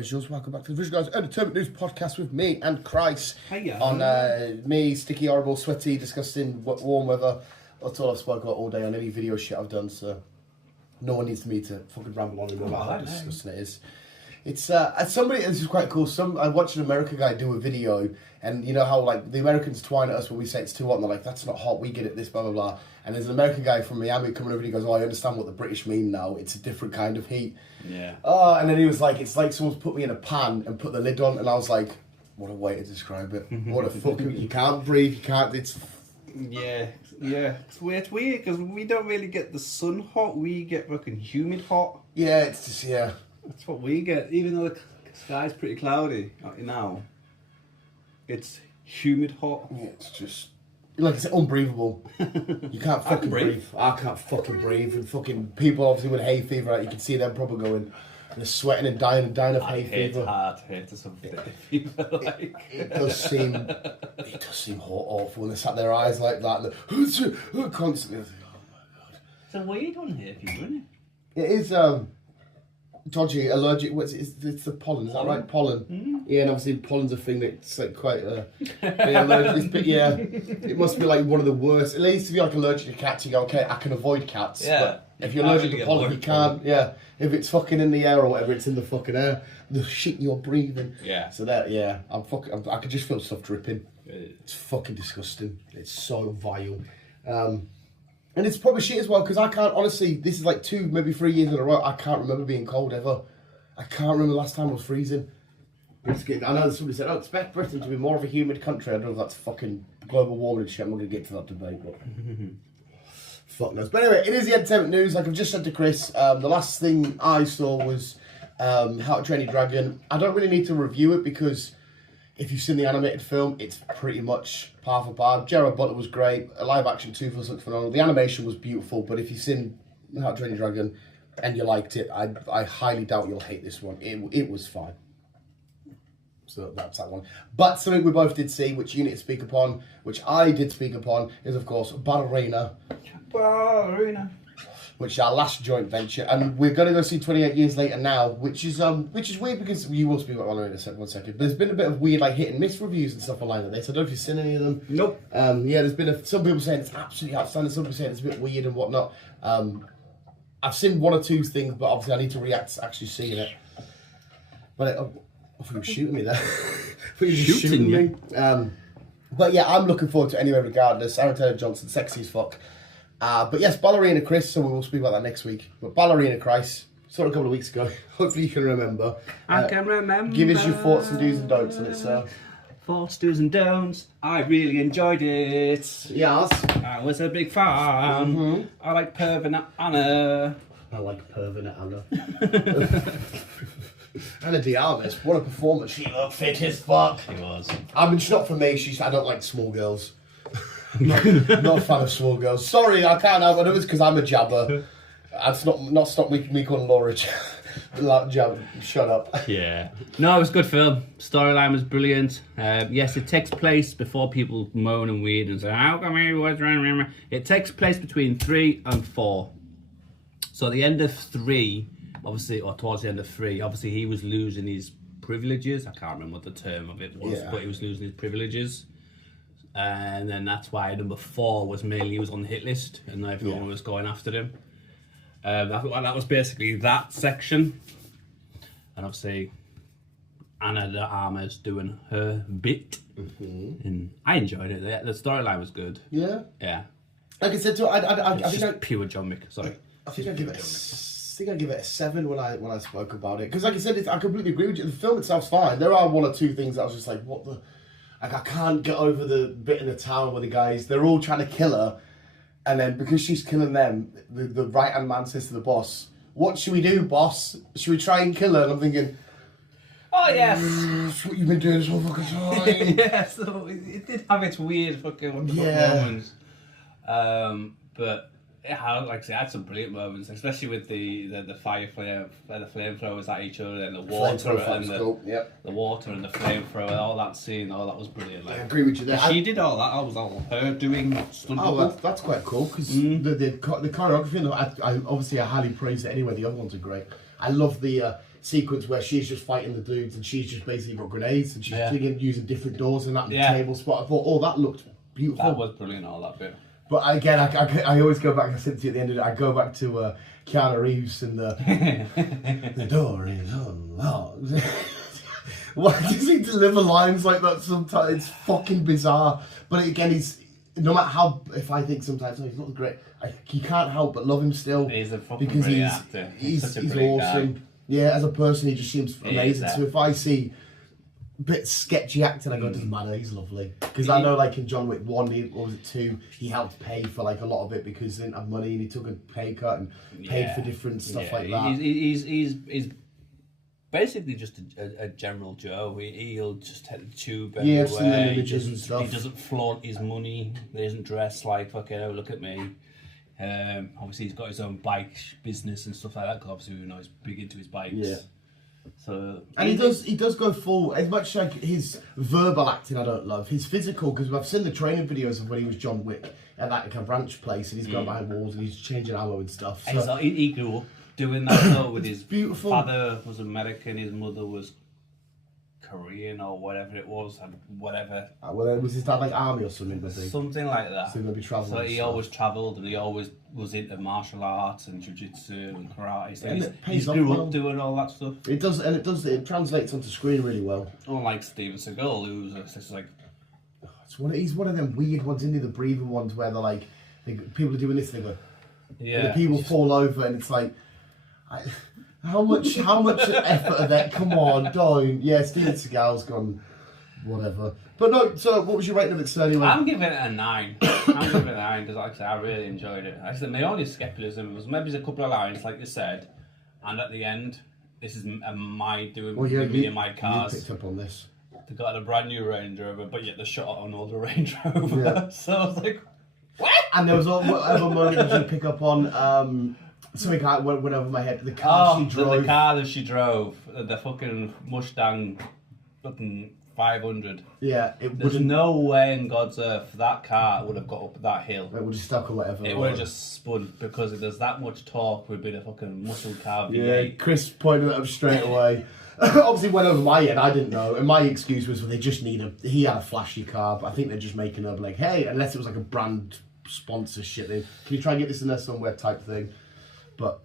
visuals. Welcome back to the Visual Guys Entertainment News Podcast with me and Guyz. Hiya. On me, sticky, horrible, sweaty, disgusting, warm weather. That's all I've spoken about all day on any video shit I've done, so no one needs me to fucking ramble on about how disgusting it is. It's somebody, this is quite cool. I watched an American guy do a video, and you know how like the Americans twine at us when we say it's too hot, and they're like, that's not hot, we get it, this, blah blah blah. And there's an American guy from Miami coming over and he goes, oh, I understand what the British mean now, it's a different kind of heat. Yeah. Oh, and then he was like, it's like someone's put me in a pan and put the lid on, and I was like, what a way to describe it. What a fucking, you can't breathe, you can't, it's... Yeah. It's weird because we don't really get the sun hot, we get fucking humid hot. Yeah, it's just, yeah. That's what we get, even though the sky's pretty cloudy now. It's humid hot. Yeah, it's just... Like it's unbreathable. You can't fucking breathe. I can't fucking breathe. And fucking people obviously with hay fever, like, you can see them probably going, they're sweating and dying of hay fever. I hate some fever. Like. It does seem awful when they sat their eyes like that and they're constantly. Oh my god. It's a weird one here, people, isn't it? It is dodgy, allergic. It's the pollen? Is that right? Pollen. Mm-hmm. Yeah, and obviously pollen's a thing that's like quite allergic. But yeah, it must be like one of the worst. At least if you're like allergic to cats, you go, okay, I can avoid cats. Yeah. But if you're allergic to pollen, you can't. Yeah. If it's fucking in the air or whatever, it's in the fucking air. The shit you're breathing. Yeah. So that, yeah, I could just feel stuff dripping. It's fucking disgusting. It's so vile. And it's probably shit as well, because I can't, honestly, this is like 2, maybe 3 years in a row, I can't remember being cold ever. I can't remember the last time I was freezing. I know somebody said, oh, expect Britain to be more of a humid country. I don't know if that's fucking global warming and shit. I'm not going to get to that debate, but fuck knows. But anyway, it is the entertainment news. Like I've just said to Chris, the last thing I saw was How to Train Your Dragon. I don't really need to review it because if you've seen the animated film, it's pretty much par for par. Gerard Butler was great. A live action 2 looks phenomenal. The animation was beautiful, but if you've seen How to Train Your Dragon and you liked it, I highly doubt you'll hate this one. It was fine. So that's that one. But something we both did see, which you need to speak upon, which I did speak upon, is of course Ballerina. Which is our last joint venture, and we're going to go see 28 Years Later now, which is weird because you will speak about Ballerina in one second. But there's been a bit of weird like hit and miss reviews and stuff online of this. I don't know if you've seen any of them. Nope. Yeah, there's been some people saying it's absolutely outstanding. Some people saying it's a bit weird and whatnot. I've seen 1 or 2 things, but obviously I need to react to actually seeing it. But I thought you were shooting me there. I thought you were just shooting me. But yeah, I'm looking forward to it anyway, regardless. Aaron Taylor Johnson, sexy as fuck. But yes, Ballerina Chris, so we will speak about that next week. But Ballerina Chris, saw it a couple of weeks ago. Hopefully you can remember. I can remember. Give us your thoughts and do's and don'ts on it, Thoughts, do's and don'ts. I really enjoyed it. Yes. I was a big fan. Mm-hmm. I like Pervin Anna. I like Pervin Anna. Anna de Armas, what a performance. She looked fit as fuck. She was. I mean, she's not for me. I don't like small girls. not a fan of small girls. Sorry, I can't have it. It's because I'm a jabber. That's not stop me calling Laura jabber. Shut up. Yeah. No, it was a good film. Storyline was brilliant. Yes, it takes place before people moan and weed and say, how come everyone's wrong? It takes place between 3 and 4. So at the end of 3, obviously, or towards the end of 3, obviously he was losing his privileges. I can't remember what the term of it was, but he was losing his privileges. And then that's why number 4 was mainly he was on the hit list and everyone was going after him. That was basically that section. And obviously Anna de Armas doing her bit. Mm-hmm. And I enjoyed it. The storyline was good. Yeah? Yeah. Like I said to I think pure John Wick, sorry. I think I'd give it a 7 when I spoke about it. Because like I said, I completely agree with you. The film itself's fine. There are 1 or 2 things that I was just like, what the... Like, I can't get over the bit in the tower where the guys, they're all trying to kill her. And then because she's killing them, the right-hand man says to the boss, what should we do, boss? Should we try and kill her? And I'm thinking... Oh, yes. That's what you've been doing this whole fucking time. Yes, it did have its weird fucking moments. But it had, like I said, it had some brilliant moments, especially with the flamethrowers at each other and the water and the water and the flamethrower, all that scene. Oh, that was brilliant. Like, I agree with you there. She did all that. I was all her doing stuff. Oh, that's quite cool because the choreography. I obviously I highly praise it anyway. The other ones are great. I love the sequence where she's just fighting the dudes and she's just basically got grenades and she's using different doors and that table spot. I thought, oh, that looked beautiful. That was brilliant, all that bit. But again, I always go back, I said to you at the end of it, I go back to Keanu Reeves and the door is unlocked. Why does he deliver lines like that sometimes? It's fucking bizarre. But again, he's, no matter how, if I think sometimes, oh, he's not great, you can't help but love him still. He's a fucking brilliant actor. He's awesome. Guy. Yeah, as a person, he just seems amazing. So if I see a bit sketchy acting, I go, it doesn't matter, he's lovely. Because I know, like in John Wick 1, or was it 2, he helped pay for like a lot of it because he didn't have money and he took a pay cut and paid for different stuff like that. He's basically just a general Joe. He'll just take the tube everywhere. He doesn't flaunt his money. He doesn't dress like fucking, oh, look at me. Obviously, he's got his own bike business and stuff like that. Because obviously, we know he's big into his bikes. Yeah. So and he does go full, as much like his verbal acting I don't love, his physical, because I've seen the training videos of when he was John Wick at that kind of ranch place and he's going behind walls and he's changing ammo and stuff. So he grew up doing that though with his beautiful. Father was American, his mother was Korean or whatever it was, and whatever. Well, was his dad like army or something? Something like that. So maybe traveling. So he always travelled, and he always was into martial arts and jiu-jitsu and karate. So he's grew up doing all that stuff. It does, and it translates onto screen really well. Unlike Steven Seagal, who's just like, he's one of them weird ones, isn't he? The breathing ones where they're like, people are doing this, and they go, yeah. And the people fall over, and it's like. How much effort of that? Come on, don't. Yeah, Steven Seagal's gone, whatever. But no, so what was your rating of it, sir, anyway? I'm giving it a 9. I'm giving it a 9 because, like I said, I really enjoyed it. Actually, my only skepticism was maybe there's a couple of lines, like you said, and at the end, this is my doing me and my cars. You picked up on this. They got a brand new Range Rover, but yet they shot on older Range Rover. Yeah. So I was like, what? And there was whatever moment did you pick up on? Something went over my head. The car she drove. The car that she drove, the fucking Mustang, fucking 500. Yeah, there's no way in God's earth that car would have got up that hill. It would have stuck or whatever. It would have just spun because there's that much torque would be a fucking muscle car. V8. Yeah, Chris pointed it up straight away. Obviously went over my head. I didn't know, and my excuse was they just need he had a flashy car, but I think they're just making up like, hey, unless it was like a brand sponsorship, can you try and get this in there somewhere type thing. But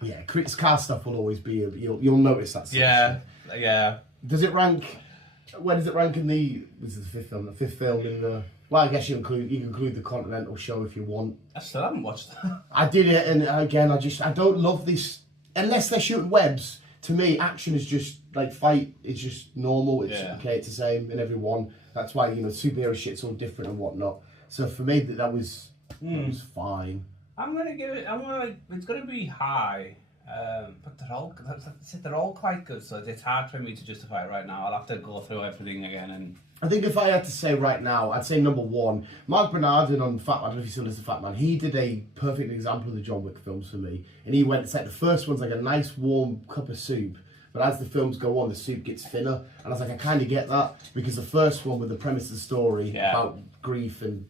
yeah, Chris car stuff will always be. You'll notice that. Yeah. Does it rank? Where does it rank in the? This is the fifth film. The fifth film in the. Well, I guess you can include the Continental show if you want. I still haven't watched that. I did it, and again, I don't love this unless they're shooting webs. To me, action is just like fight. It's just normal. It's okay. It's the same in every one. That's why superhero shit's all different and whatnot. So for me, that was fine. I'm gonna give it. It's gonna be high, but they're all quite good. So it's hard for me to justify it right now. I'll have to go through everything again. And I think if I had to say right now, I'd say number 1, Mark Bernardin on Fat Man. I don't know if you've seen this, Fat Man. He did a perfect example of the John Wick films for me, and he went. It's like the first one's like a nice warm cup of soup. But as the films go on, the soup gets thinner, and I was like, I kind of get that because the first one with the premise of the story about grief and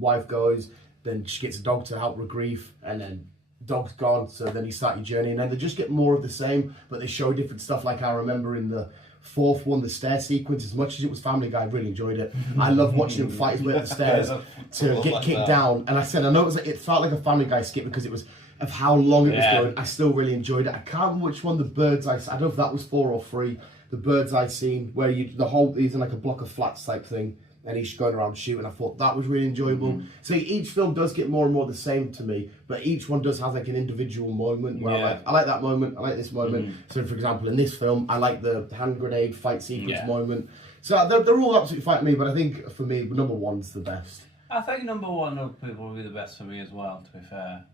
wife goes. Then she gets a dog to help with grief, and then dog's gone, so then you start your journey, and then they just get more of the same, but they show different stuff. Like I remember in the 4th one, the stair sequence, as much as it was Family Guy, I really enjoyed it. I love watching him fight his way up the stairs to get kicked down, and I know it felt like a Family Guy skit because it was of how long it was going. I still really enjoyed it. I can't remember which one, the Bird's Eye, I don't know if that was 4 or 3, the Bird's Eye scene, where he's in like a block of flats type thing, and he's going around shooting. I thought that was really enjoyable. So each film does get more and more the same to me, but each one does have like an individual moment where I like that moment, I like this moment. So for example, in this film, I like the hand grenade fight sequence moment. So they're all absolutely fine to me, but I think for me, number 1's the best. I think number 1 will probably be the best for me as well, to be fair.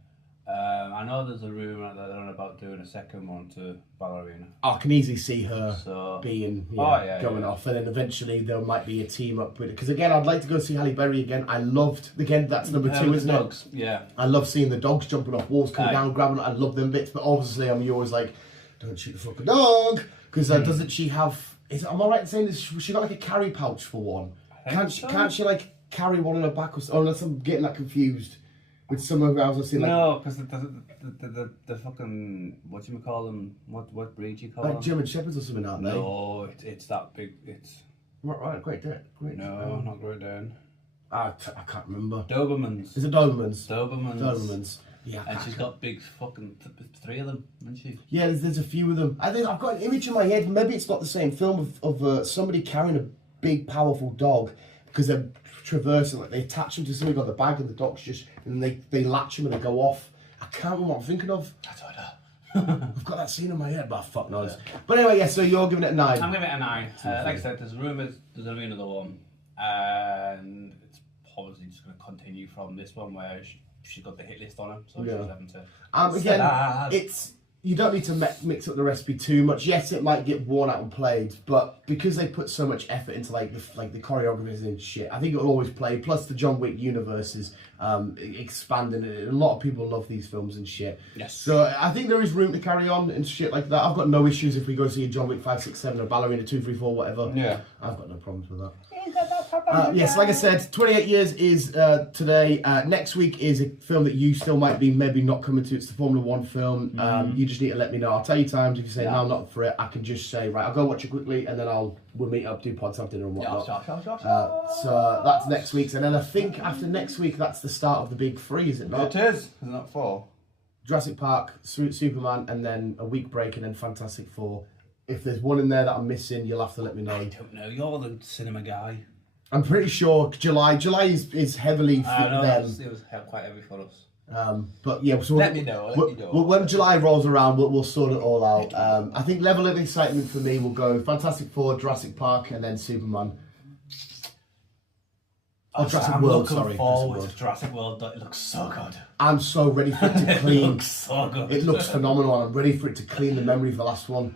I know there's a rumour that they're on about doing a second one to Ballerina. I can easily see her being going off, and then eventually there might be a team up with it. Because again, I'd like to go see Halle Berry again. I loved that's number 2, isn't it? Yeah. I love seeing the dogs jumping off walls, coming down, grabbing. I love them bits, but obviously you're always like, don't shoot the fucking dog, because doesn't she have? Am I right in saying this? She got like a carry pouch for one? Can't she like carry one on her back? Or unless I'm getting that confused. with some of I was seeing like No, because the fucking what do you call them? What breed do you call them? German Shepherds or something, aren't they? No, it's that big. It's right, Great Dane. no, not Great Dane. I can't remember. Dobermans. Is it Dobermans? Dobermans. Yeah. And she's got big fucking 3 of them, hasn't she? Yeah, there's a few of them. I think I've got an image in my head. Maybe it's not the same film of somebody carrying a big, powerful dog because they're traversing. Like they attach them to something on the bag, and the dog's just and they latch them and they go off. I can't remember what I'm thinking of. I don't know. I've got that scene in my head, but fuck knows. But anyway, yeah. So you're giving it a 9. I'm giving it a 9. Like I said, there's rumours there's gonna be another one, and it's obviously just gonna continue from this one where she's got the hit list on her, so she's having to. Again, it's you don't need to mix up the recipe too much. Yes, it might get worn out and played, but because they put so much effort into the choreography and shit, I think it'll always play. Plus, the John Wick universe is expanding. A lot of people love these films and shit. Yes. So I think there is room to carry on and shit like that. I've got no issues if we go see a John Wick 5, 6, 7 or Ballerina 2, 3, 4, whatever. Yeah. I've got no problems with that. Yes, like I said, 28 years is today. Next week is a film that you still might be maybe not coming to. It's the Formula 1 film. You just need to let me know. I'll tell you times. If you say, no, I'm not for it, I can just say, right, I'll go watch it quickly, and then we'll meet up, do pods after dinner and whatnot. So that's next week's. And then I think after next week, that's the start of the big 3, is it not? It is. Is it not 4? Jurassic Park, Superman, and then a week break, and then Fantastic Four. If there's one in there that I'm missing, you'll have to let me know. I don't know. You're the cinema guy. I'm pretty sure July is heavily for them. It was quite heavy for us. But yeah, so let me know. When July rolls around, we'll sort it all out. I think level of excitement for me will go Fantastic Four, Jurassic Park, and then Superman. Jurassic World, sorry. I'm looking forward to Jurassic World. It looks so good. I'm so ready for it to clean. It looks so good. It looks phenomenal. I'm ready for it to clean the memory of the last one.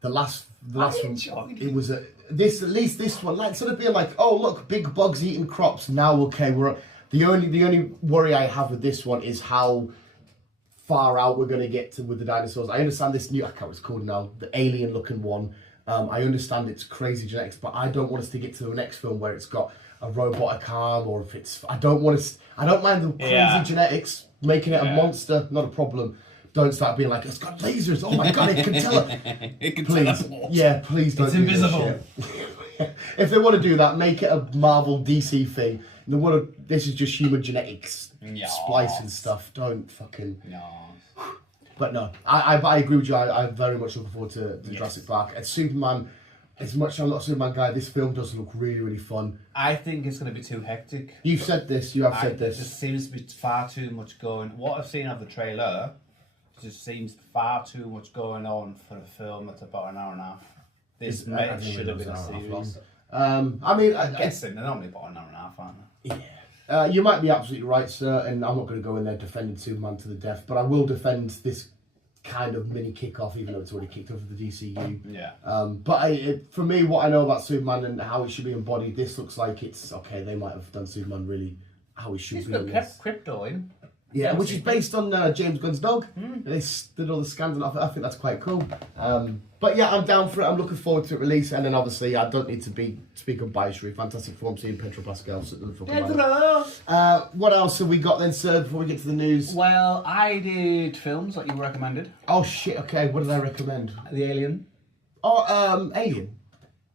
The last one. It was at least this one, like sort of being like, oh look, big bugs eating crops. Now okay, the only worry I have with this one is how far out we're going to get with the dinosaurs. I understand this new, I can't what it's called now, the alien looking one. I understand it's crazy genetics, but I don't want us to get to the next film where it's got a robotic arm, or if it's, I don't mind the crazy genetics, making it a monster, not a problem. Don't start being like, it's got lasers, oh my god, it can tell it. It can please, tell yeah, please don't. It's do invisible. This shit. If they want to do that, make it a Marvel DC thing. This is just human genetics, splicing stuff. Don't fucking. No. But no, I agree with you. I'm very much looking forward to Jurassic Park. And Superman, as much as I'm not a Superman guy, this film does look really, really fun. I think it's going to be too hectic. You've said this, you have said this. There just seems to be far too much going. What I've seen of the trailer just seems far too much going on for a film that's about an hour and a half. This should have been a series. I mean, I'm guessing they're normally about an hour and a half, aren't they? Yeah. You might be absolutely right, sir, and I'm not going to go in there defending Superman to the death, but I will defend this kind of mini kick-off, even though it's already kicked off with the DCU. Yeah. But for me, what I know about Superman and how it should be embodied, this looks like it's, okay, they might have done Superman really how he should be. He's kept crypto in. Yeah, which is based on James Gunn's dog. They did all the scans, and I think that's quite cool. But yeah, I'm down for it. I'm looking forward to it release, and then obviously I don't need to speak on biasry. Fantastic Four, I'm seeing Pedro Pascal. So what else have we got then, sir? Before we get to the news. Well, I did films that you recommended. Oh shit! Okay, what did I recommend? The Alien. Oh, Alien.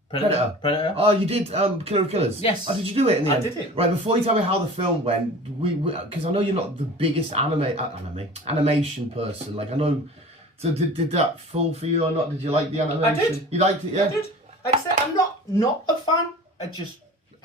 Predator. Oh, you did Killer of Killers? Yes. Oh, did you do it in the end? I did it. Right, before you tell me how the film went, because I know you're not the biggest animation person. Like, I know, so did that fall for you or not? Did you like the animation? I did. You liked it, yeah? I did. Like I said, I'm not a fan. I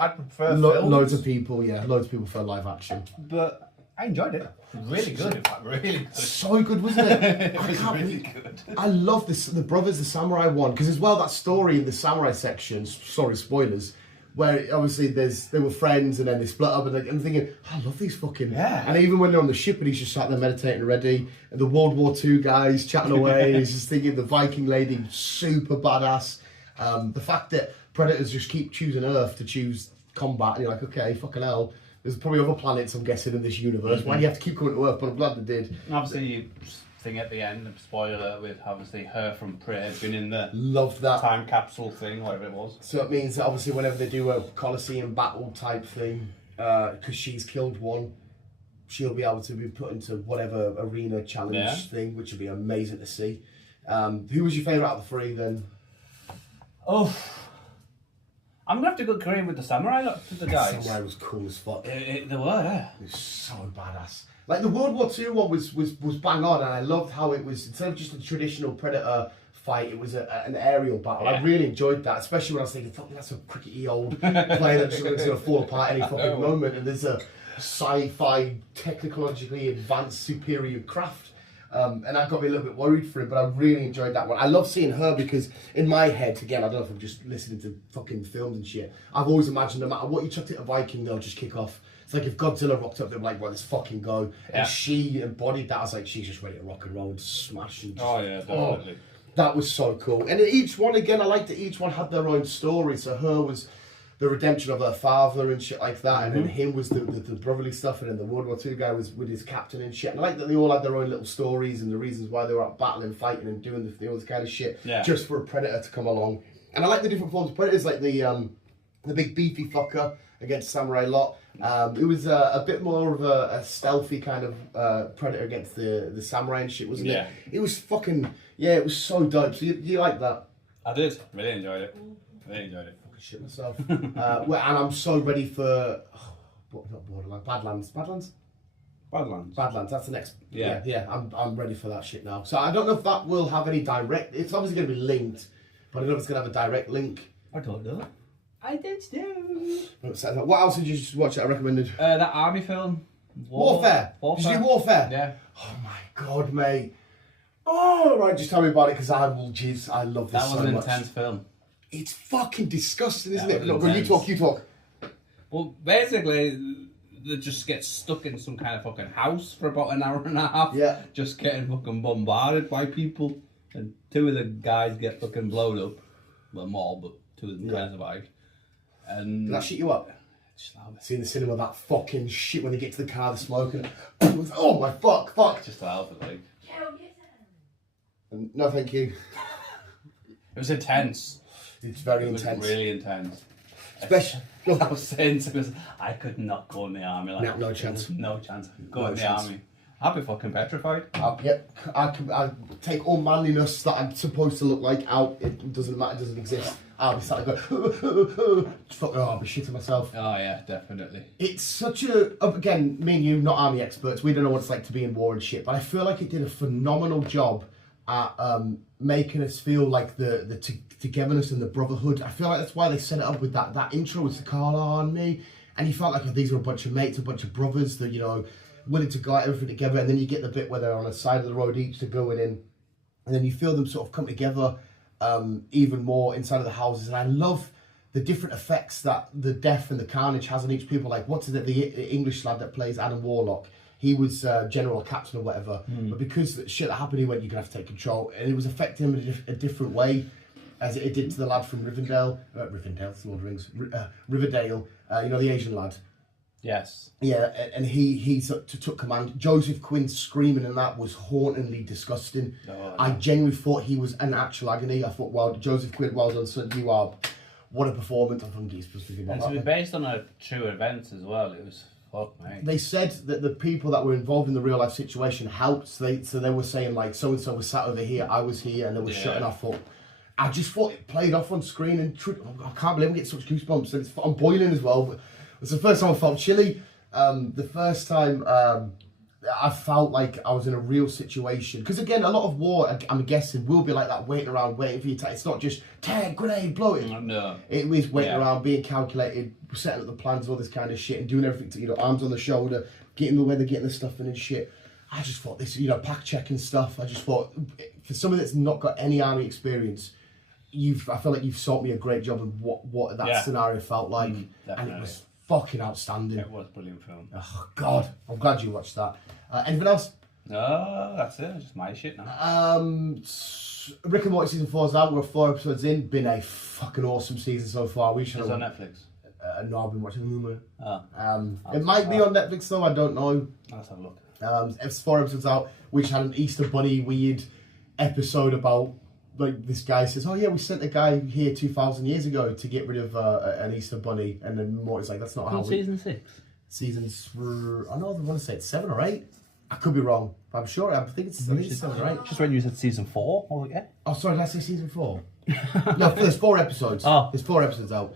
prefer films. Loads of people prefer live action. But I enjoyed it. Really good, in fact, really good. So good, wasn't it? It was really good. I love this. The brothers, the samurai one, because as well that story in the samurai section. Sorry, spoilers. Where obviously they were friends and then they split up, and I'm thinking, I love these fucking. Yeah. And even when they're on the ship and he's just sat there meditating ready, and the World War II guys chatting away, and he's just thinking the Viking lady super badass. The fact that predators just keep choosing Earth to choose combat, and you're like, okay, fucking hell. There's probably other planets, I'm guessing, in this universe. Why do you have to keep coming to Earth? But I'm glad they did. And obviously, you thing at the end, spoiler, with obviously her from Prey being in the loved that time capsule thing, whatever it was. So it means that obviously whenever they do a Colosseum battle type thing, because she's killed one, she'll be able to be put into whatever arena challenge thing, which would be amazing to see. Who was your favourite out of the three then? Oh, I'm gonna have to go agree with the samurai. The guys. Samurai was cool as fuck. They were, yeah. It was so badass. Like the World War II one was bang on, and I loved how it was, instead of just a traditional Predator fight, it was an aerial battle. Yeah. I really enjoyed that, especially when I was thinking, fuck, that's a crickety old plane that's just going to fall apart any fucking moment, and there's a sci-fi, technologically advanced, superior craft. And that got me a little bit worried for it, but I really enjoyed that one. I love seeing her because in my head, again, I don't know if I'm just listening to fucking films and shit, I've always imagined no matter what you chucked at a Viking, they'll just kick off. It's like if Godzilla rocked up, they'd be like, well, let's fucking go. Yeah. And she embodied that. I was like, she's just ready to rock and roll and smash. And just, definitely. That was so cool. And each one, again, I liked that each one had their own story. So her was the redemption of her father and shit like that. And then him was the brotherly stuff. And then the World War II guy was with his captain and shit. And I like that they all had their own little stories and the reasons why they were out battling, fighting and doing all this kind of shit. Yeah. Just for a predator to come along. And I like the different forms of predators, like the big beefy fucker against Samurai Lot. It was a bit more of a stealthy kind of predator against the samurai and shit, wasn't it? It was fucking, it was so dope. So you like that? I did. Really enjoyed it. Fucking shit myself. And I'm so ready for, not Borderlands, Badlands? Badlands, that's the next. Yeah, I'm ready for that shit now. So I don't know if that will have any direct, it's obviously going to be linked, but I don't know if it's going to have a direct link. I don't know. I did too. What else did you just watch that I recommended? That army film. Warfare. Did you do Warfare? Yeah. Oh my god, mate. Oh, right, just tell me about it because I will jizz. I love this so much. That was an intense film. It's fucking disgusting, isn't it? Look, you talk. Well, basically, they just get stuck in some kind of fucking house for about an hour and a half. Yeah. Just getting fucking bombarded by people. And two of the guys get fucking blown up. Well, more, but two of them kind of survived. And did that shit you up? See in the cinema that fucking shit when they get to the car, the smoke and oh my fuck. Just half it, like. No, thank you. It was intense. It's very intense. Really intense. Especially, I was saying because I could not go in the army. Like, no chance. No chance. Go in the army. I'd be fucking petrified. I take all manliness that I'm supposed to look like out. It doesn't matter. It doesn't exist. I'll be sat there going, I'll be shitting myself. Oh yeah, definitely. It's such a, again, me and you, not army experts, we don't know what it's like to be in war and shit, but I feel like it did a phenomenal job at making us feel like the togetherness and the brotherhood. I feel like that's why they set it up with that intro was to call on me, and you felt like these are a bunch of mates, a bunch of brothers that, you know, willing to go at everything together, and then you get the bit where they're on a side of the road each to going in, and then you feel them sort of come together even more inside of the houses. And I love the different effects that the death and the carnage has on each people. Like, what's it, the English lad that plays Adam Warlock, he was general or captain or whatever, but because the shit that happened, he went, you're gonna have to take control, and it was affecting him in a different way as it did to the lad from Rivendell, Lord of the Rings, Riverdale, you know, the Asian lad. Yes. Yeah, and he took command. Joseph Quinn screaming, and that was hauntingly disgusting. Oh, I genuinely thought he was an actual agony. I thought, wow, Joseph Quinn, well done, son. You are, what a performance. I think he's supposed to be about that. And to be based on a true event as well, it was fuck, mate. They said that the people that were involved in the real life situation helped. So they were saying, like, so and so was sat over here, I was here, and they were shutting off. I just thought it played off on screen, and I can't believe I'm getting such goosebumps. I'm boiling as well. But it's the first time I felt chilly. The first time I felt like I was in a real situation. Because again, a lot of war, I'm guessing, will be like that, waiting around, waiting for you to. It's not just tag, grenade, blow it. No. It was waiting around, being calculated, setting up the plans, all this kind of shit, and doing everything to, you know, arms on the shoulder, getting the weather, getting the stuff in and shit. I just thought this, you know, pack checking stuff. I just thought, for somebody that's not got any army experience, I feel like you've sold me a great job of what that scenario felt like, and it was fucking outstanding. It was a brilliant film. Oh God, I'm glad you watched that. Anything else? No, that's it. Just my shit now. Rick and Morty season 4's out. We're 4 episodes in. Been a fucking awesome season so far. It's on Netflix. No, I've been watching Rumour. Oh. It might be on Netflix though. I don't know. Let's have a look. It's 4 episodes out, which had an Easter Bunny weird episode about. Like, this guy says, oh yeah, we sent a guy here 2,000 years ago to get rid of an Easter Bunny, and then Morty's like, that's not how season 6? seasons for, I know I want to say it's 7 or 8. I could be wrong, but I'm sure. I think it's 7 or 8. Just when you said season 4, was it? Yeah. Oh, sorry, did I say season 4? No, there's 4 episodes. Oh. There's 4 episodes out.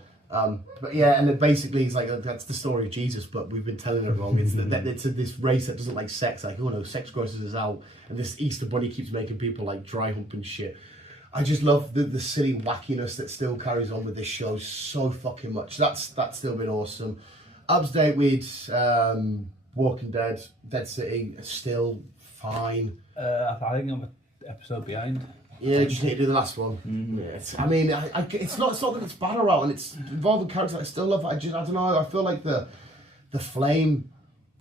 But yeah, and then basically it's like that's the story of Jesus, but we've been telling it wrong. It's it's this race that doesn't like sex. Like, oh no, sex grosses us out, and this Easter bunny keeps making people like dry hump and shit. I just love the silly wackiness that still carries on with this show so fucking much. That's still been awesome. Up to date with Walking Dead, Dead City, still fine. I think I'm an episode behind. Yeah, just need to do the last one. Yeah, I mean, it's not that it's bad or out, and it's involving characters that I still love. I don't know. I feel like the flame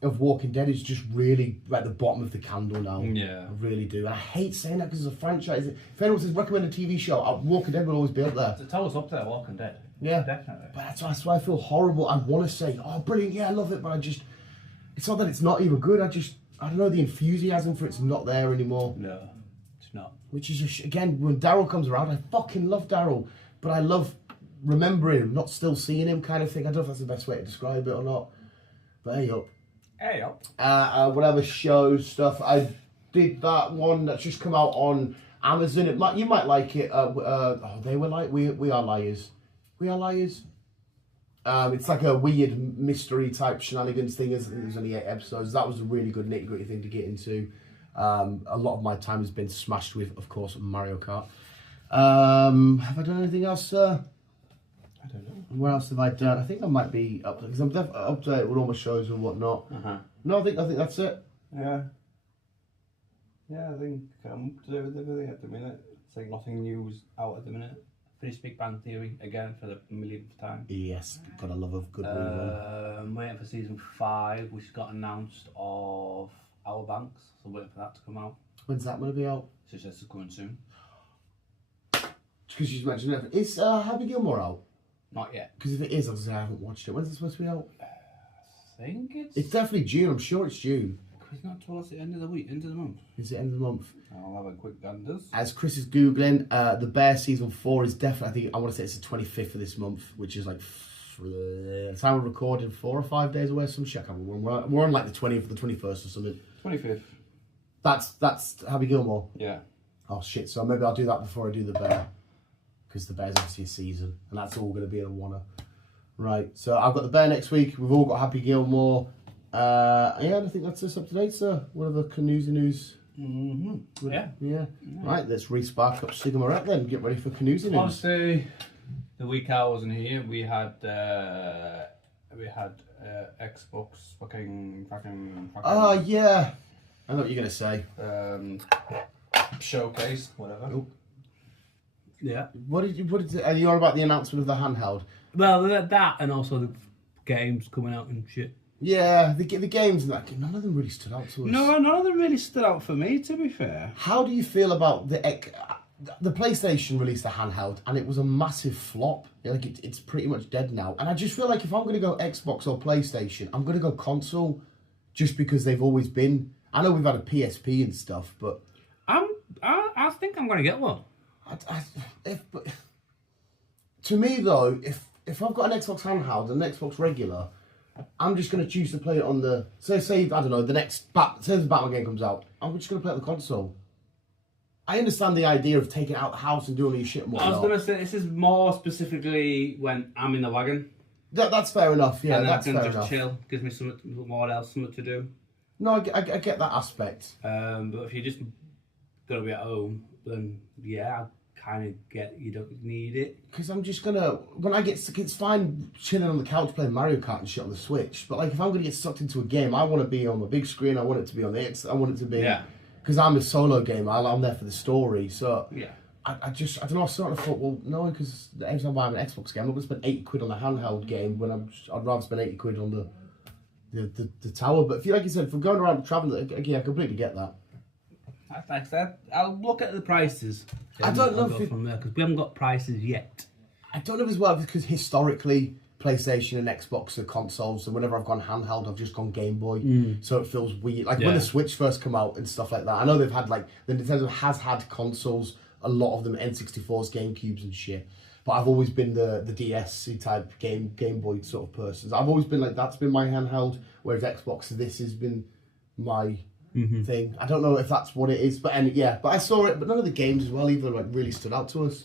of Walking Dead is just really at the bottom of the candle now. Yeah, I really do. And I hate saying that because it's a franchise. If anyone says recommend a TV show, Walking Dead will always be up there. The towel's up there, Walking Dead. Yeah, definitely. But that's why I feel horrible. I want to say, oh, brilliant, yeah, I love it, but it's not that it's not even good. I don't know, the enthusiasm for it's not there anymore. No, it's not. Which is just, again, when Daryl comes around, I fucking love Daryl, but I love remembering him, not still seeing him kind of thing. I don't know if that's the best way to describe it or not. But hey up. Hey up. Whatever shows, stuff. I did that one that's just come out on Amazon. You might like it. They were like, We Are Liars. We Are Liars. It's like a weird mystery type shenanigans thing. There's only 8 episodes. That was a really good nitty gritty thing to get into. A lot of my time has been smashed with, of course, Mario Kart. Have I done anything else, sir? I don't know. What else have I done? I think I might be up to, because I'm up to date with all my shows and whatnot. No, I think that's it. Yeah. Yeah, I think I'm up to date with everything at the minute. It's like nothing new's out at the minute. Finished Big Bang Theory again for the millionth time. Yes, gotta love a good rerun. I'm waiting for season 5, which got announced of Outer Banks. So I'm waiting for that to come out. When's that going to be out? So it's just coming soon. Because you mentioned it. Is Happy Gilmore out? Not yet. Because if it is, obviously I haven't watched it. When's it supposed to be out? I think it's... It's definitely June. I'm sure it's June. It's not told us the end of the week, end of the month. Is it end of the month? I'll have a quick ganders. As Chris is Googling, The Bear season 4 is definitely, I want to say it's the 25th of this month, which is like, the time of recording, 4 or 5 days away, some shit. I can't remember. We're on like the 20th or the 21st or something. 25th. That's Happy Gilmore? Yeah. Oh shit, so maybe I'll do that before I do The Bear. Because The Bear's obviously a season, and that's all going to be in a wanna. Right, so I've got The Bear next week, we've all got Happy Gilmore. Yeah, I think that's us up to date, sir. Whatever Canoesy news. Yeah. Right, let's re-spark up Sigma Rep then. Get ready for Canoesy news. Honestly, the week I wasn't here, we had Xbox fucking. Oh yeah, I know what you're gonna say. Showcase, whatever. Oh. Yeah. What are you on about the announcement of the handheld? Well, that and also the games coming out and shit. Yeah, the games and that, none of them really stood out to us. No, none of them really stood out for me, to be fair. How do you feel about the PlayStation released a handheld and it was a massive flop? Like it's pretty much dead now. And I just feel like if I'm going to go Xbox or PlayStation, I'm going to go console, just because they've always been. I know we've had a PSP and stuff, but I think I'm going to get one. To me though, if I've got an Xbox handheld and an Xbox regular, I'm just going to choose to play it on the... say, I don't know, the next... say the Batman game comes out. I'm just going to play it on the console. I understand the idea of taking it out the house and doing all your shit and whatnot. I was going to say, this is more specifically when I'm in the wagon. That's fair enough, yeah, and that's fair enough. And I can just chill. Gives me something to do. No, I get that aspect. But if you're just going to be at home, then yeah, kind of get you don't need it, because I'm just gonna, when I get sick, it's fine chilling on the couch playing Mario Kart and shit on the Switch, but like if I'm gonna get sucked into a game, I want to be on the big screen. I want it to be on the X. I want it to be, because I'm a solo gamer. I'm there for the story. So yeah, I don't know. I sort of thought, well, no, because every time I buy an Xbox game, I'm not gonna spend 80 quid on a handheld game when I'd rather spend 80 quid on the tower. But if you, like you said, if we're going around traveling, again, I completely get that. Like I said, I'll look at the prices. I don't know if from there, because we haven't got prices yet. I don't know as well, because historically PlayStation and Xbox are consoles, and whenever I've gone handheld, I've just gone Game Boy. So it feels weird. Like when the Switch first come out and stuff like that. I know they've had like, the Nintendo has had consoles, a lot of them N64s, GameCubes and shit. But I've always been the DS type Game Boy sort of person. I've always been like, that's been my handheld, whereas Xbox, this has been my thing. I don't know if that's what it is, but but I saw it, but none of the games as well either like really stood out to us.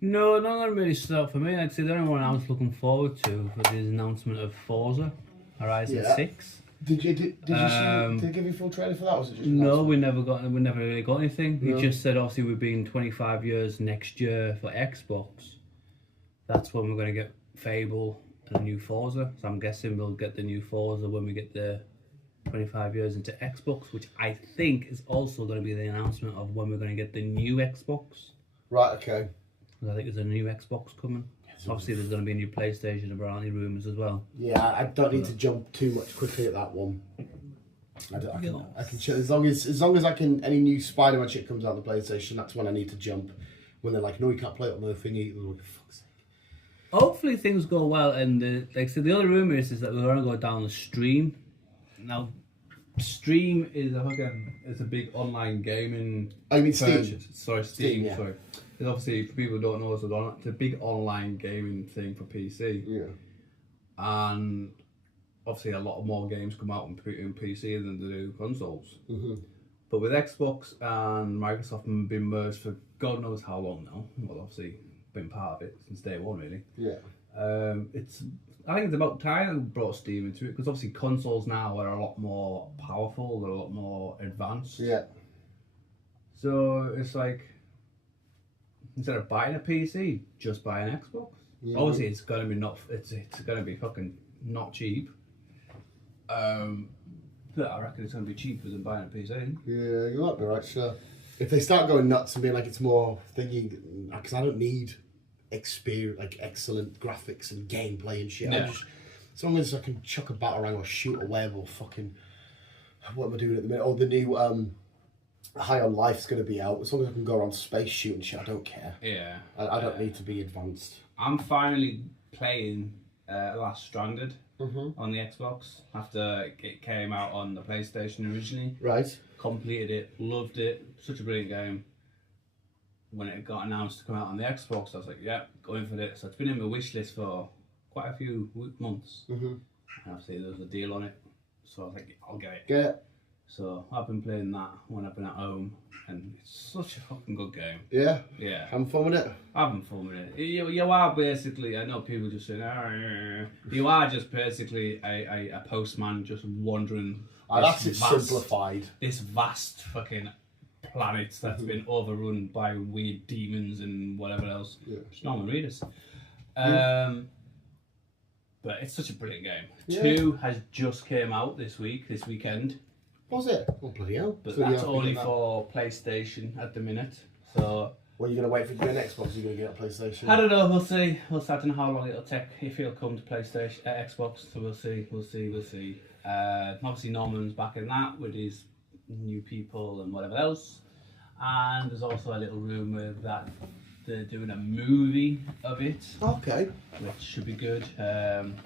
No, none of them really stood out for me. I'd say the only one I was looking forward to was the announcement of Forza Horizon 6. Did you see? Did they give you a full trailer for that? Or was it just no, we never really got anything. No. He just said obviously we're being 25 years next year for Xbox. That's when we're going to get Fable and a new Forza. So I'm guessing we'll get the new Forza when we get the 25 years into Xbox, which I think is also going to be the announcement of when we're going to get the new Xbox. Right. Okay. I think there's a new Xbox coming. Obviously, there's going to be a new PlayStation, apparently, rumours as well. Yeah, I don't need to jump too much quickly at that one. I can chill as long as I can. Any new Spider-Man shit comes out on the PlayStation, that's when I need to jump. When they're like, no, you can't play it on the thingy. Like, fuck's sake. Hopefully things go well, and like so the other rumour is that we're going to go down the stream. Now, Stream is a big online gaming. I mean Steam. Sorry, Steam, yeah. Sorry. It's obviously, for people who don't know, it's a big online gaming thing for PC. Yeah. And obviously a lot more games come out in PC than they do consoles. Mm-hmm. But with Xbox and Microsoft been merged for God knows how long now. Well, obviously been part of it since day one, really. Yeah. I think it's about time they brought Steam into it, because obviously consoles now are a lot more powerful, they're a lot more advanced. Yeah. So it's like, instead of buying a PC, just buy an Xbox. Yeah. Obviously, it's gonna be fucking not cheap. But I reckon it's gonna be cheaper than buying a PC. Yeah, you might be right, sure. If they start going nuts and being like it's more thinking, because I don't need experience, like excellent graphics and gameplay and shit. Yeah. As long as I can chuck a batarang or shoot a web or fucking, what am I doing at the minute? Oh, the new High on Life's going to be out. As long as I can go around space shooting shit, I don't care. Yeah. I don't need to be advanced. I'm finally playing Last Stranded on the Xbox after it came out on the PlayStation originally. Right. Completed it, loved it. Such a brilliant game. When it got announced to come out on the Xbox, I was like, yeah, going for it. So it's been in my wish list for quite a few months. And obviously there was a deal on it. So I was like, I'll get it. Get it. So I've been playing that when I've been at home, and it's such a fucking good game. Yeah? Yeah. Having fun with it? Having fun with it. You are basically, I know people just saying, you are just basically a postman just wandering. That's it simplified. This vast fucking planet that's been overrun by weird demons and whatever else. Yeah. Just Norman Reedus. But it's such a brilliant game. Yeah. 2 has just came out this weekend. Was it? Oh, bloody hell. But So that's you're only that. for PlayStation at the minute. So Well, you're going to wait for it to get an Xbox, you're going to get a PlayStation? I don't know, we'll see. I don't know how long it'll take, if it'll come to PlayStation, Xbox, so we'll see. Obviously Norman's back in that with his new people and whatever else. And there's also a little rumour that they're doing a movie of it. Okay. Which should be good.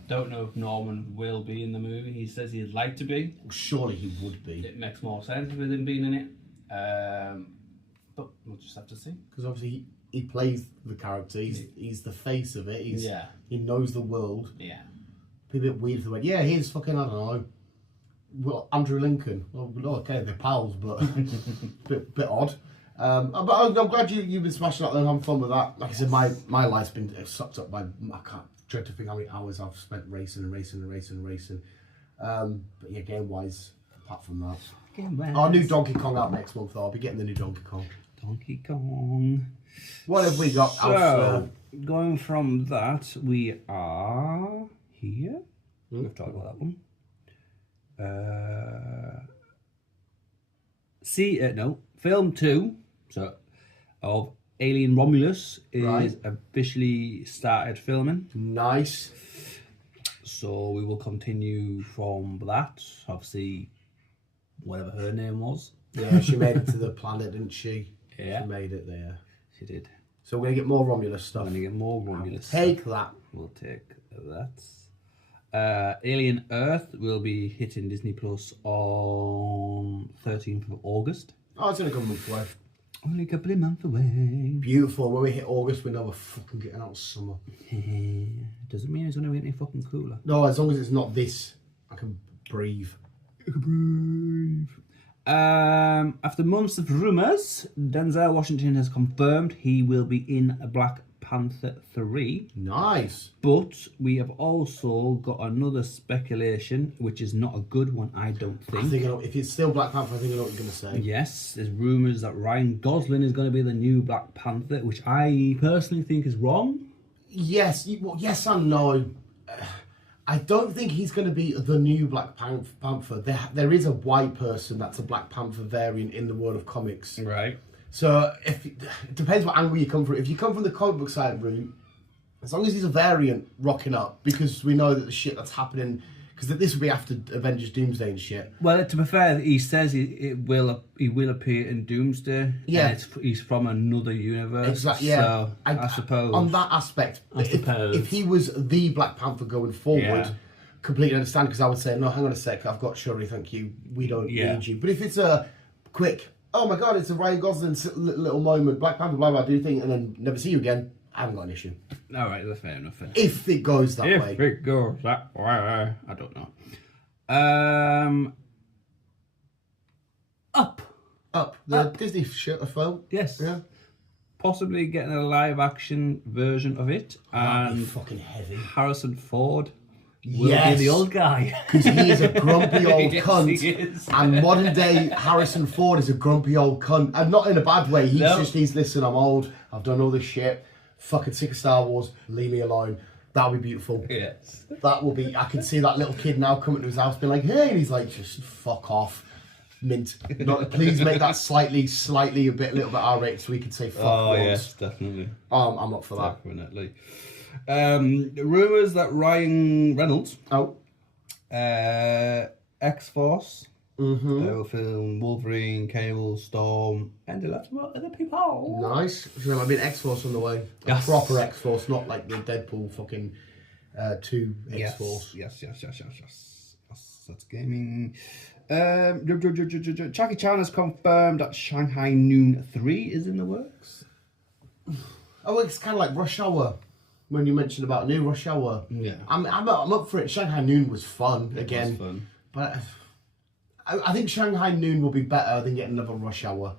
Don't know if Norman will be in the movie. He says he'd like to be. Well, surely he would be. It makes more sense with him being in it. But we'll just have to see. Because obviously he plays the character. He's the face of it. He knows the world. Yeah. Be a bit weird if they went, yeah, here's fucking, I don't know, well, Andrew Lincoln. Well, okay, they're pals, but bit odd. But I'm glad you've been smashing out there and having fun with that. Like I said, my life's been sucked up by, I can't dread to think how many hours I've spent racing. But yeah, game-wise, apart from that. Our new Donkey Kong out next month, though. I'll be getting the new Donkey Kong. Donkey Kong. What have we got So, going from that, we are here. We've talked about that one. Film 2 of Alien Romulus is officially started filming. Nice. So we will continue from that. Obviously, whatever her name was. Yeah, she made it to the planet, didn't she? Yeah. She made it there. She did. So we're going to get more Romulus stuff. We're going to get more Romulus stuff. Take that. We'll take that. Alien Earth will be hitting Disney Plus on 13th of August. Oh, it's only a couple months away. Only a couple of months away. Beautiful. When we hit August, we know we're fucking getting out of summer. Doesn't mean it's going to get any fucking cooler. No, as long as it's not this, I can breathe. After months of rumours, Denzel Washington has confirmed he will be in Black Panther 3. Nice. But we have also got another speculation, which is not a good one, I don't think. I think I know, if it's still Black Panther, I think I know what you're going to say. Yes, there's rumours that Ryan Gosling is going to be the new Black Panther, which I personally think is wrong. Yes, well, yes and no. I don't think he's going to be the new Black Panther. There is a white person that's a Black Panther variant in the world of comics. Right. So it depends what angle you come from. If you come from the comic book side route, as long as he's a variant rocking up, because we know that the shit that's happening, because this will be after Avengers Doomsday and shit. Well, to be fair, he says he will appear in Doomsday. Yeah. And he's from another universe. Exactly. Yeah. So I suppose on that aspect, if he was the Black Panther going forward. Yeah. Completely understand, because I would say, no, hang on a sec, I've got Shuri, thank you, we don't need you. But if it's a quick, oh my god, it's a Ryan Gosling little moment, Black Panther, blah, blah, do thing, and then never see you again, I haven't got an issue. Alright, that's fair enough. If it goes that way. If it goes that way, I don't know. Up. The Disney shit, I felt. Yes. Yeah. Possibly getting a live action version of it. That'd be And fucking heavy. Harrison Ford will be the old guy. Because he is a grumpy old Yes, cunt. he is. And modern day Harrison Ford is a grumpy old cunt. And not in a bad way. He's listen, I'm old. I've done all this shit. Fucking sick of Star Wars. Leave me alone. That'll be beautiful. Yes. That will be, I can see that little kid now coming to his house being like, hey, and he's like, just fuck off. Mint. Please make that slightly a little bit R-rated so we can say fuck once. Yes, definitely. I'm up for that. Definitely. Rumours that Ryan Reynolds, X-Force, will film Wolverine, Cable, Storm, and a lot more other people. Nice. So there might be an X-Force on the way. Yes. A proper X-Force, not like the Deadpool fucking 2 X-Force. Yes. That's gaming. Jackie Chan has confirmed that Shanghai Noon 3 is in the works. Oh, it's kind of like Rush Hour. When you mentioned about new Rush Hour. Yeah. I'm up for it. Shanghai Noon was fun again. It was fun. But I think Shanghai Noon will be better than getting another Rush Hour,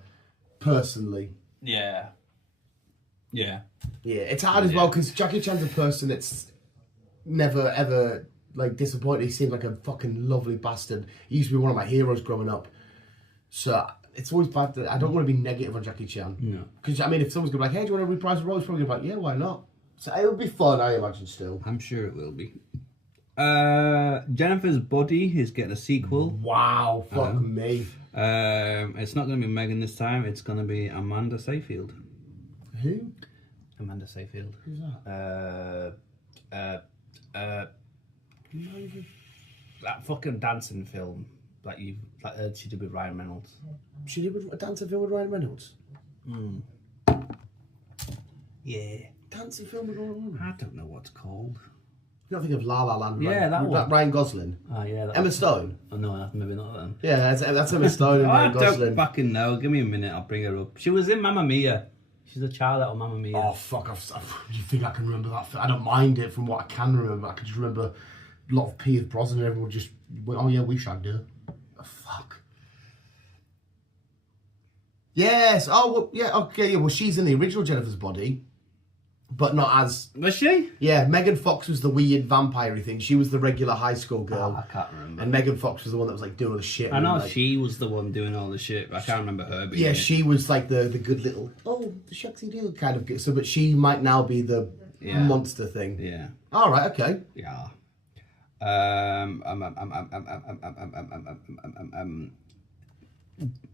personally. Yeah. Yeah, it's hard as well, because Jackie Chan's a person that's never ever like disappointed. He seems like a fucking lovely bastard. He used to be one of my heroes growing up. So it's always bad that I don't want to be negative on Jackie Chan. No. Because I mean, if someone's gonna be like, hey, do you want to reprise the role? He's probably gonna be like, yeah, why not? So it'll be fun, I imagine. Still, I'm sure it will be. Jennifer's Body is getting a sequel. Wow, fuck me. It's not going to be Megan this time. It's going to be Amanda Seyfried. Who? Amanda Seyfried. Who's that? That fucking dancing film that she did with Ryan Reynolds. She did a dancing film with Ryan Reynolds. Yeah. Dancing film with Ryan Reynolds. I don't know what it's called. You don't think of La La Land? Yeah, that one. Ryan Gosling. Oh yeah. Emma Stone. Oh no, that's maybe not then. Yeah, that's Emma Stone and Ryan I Gosling. don't fucking know. Give me a minute. I'll bring her up. She was in Mamma Mia. She's a child out of Mamma Mia. Oh fuck! You think I can remember that? I don't mind it from what I can remember. I can just remember a lot of Pierce Brosnan and everyone just went, "Oh yeah, we shagged her." Oh, fuck. Yes. Oh well, yeah. Okay. Yeah. Well, she's in the original Jennifer's Body, but not as. Was she? Yeah. Megan Fox was the weird vampire-y thing. She was the regular high school girl. Oh, I can't remember. And Megan Fox was the one that was like doing all the shit. I know like, she was the one doing all the shit, but I can't remember her being yeah, it. she was like the good little, oh, the sexy deal kind of. So, but she might now be the monster thing. Yeah. All right. Okay. Yeah.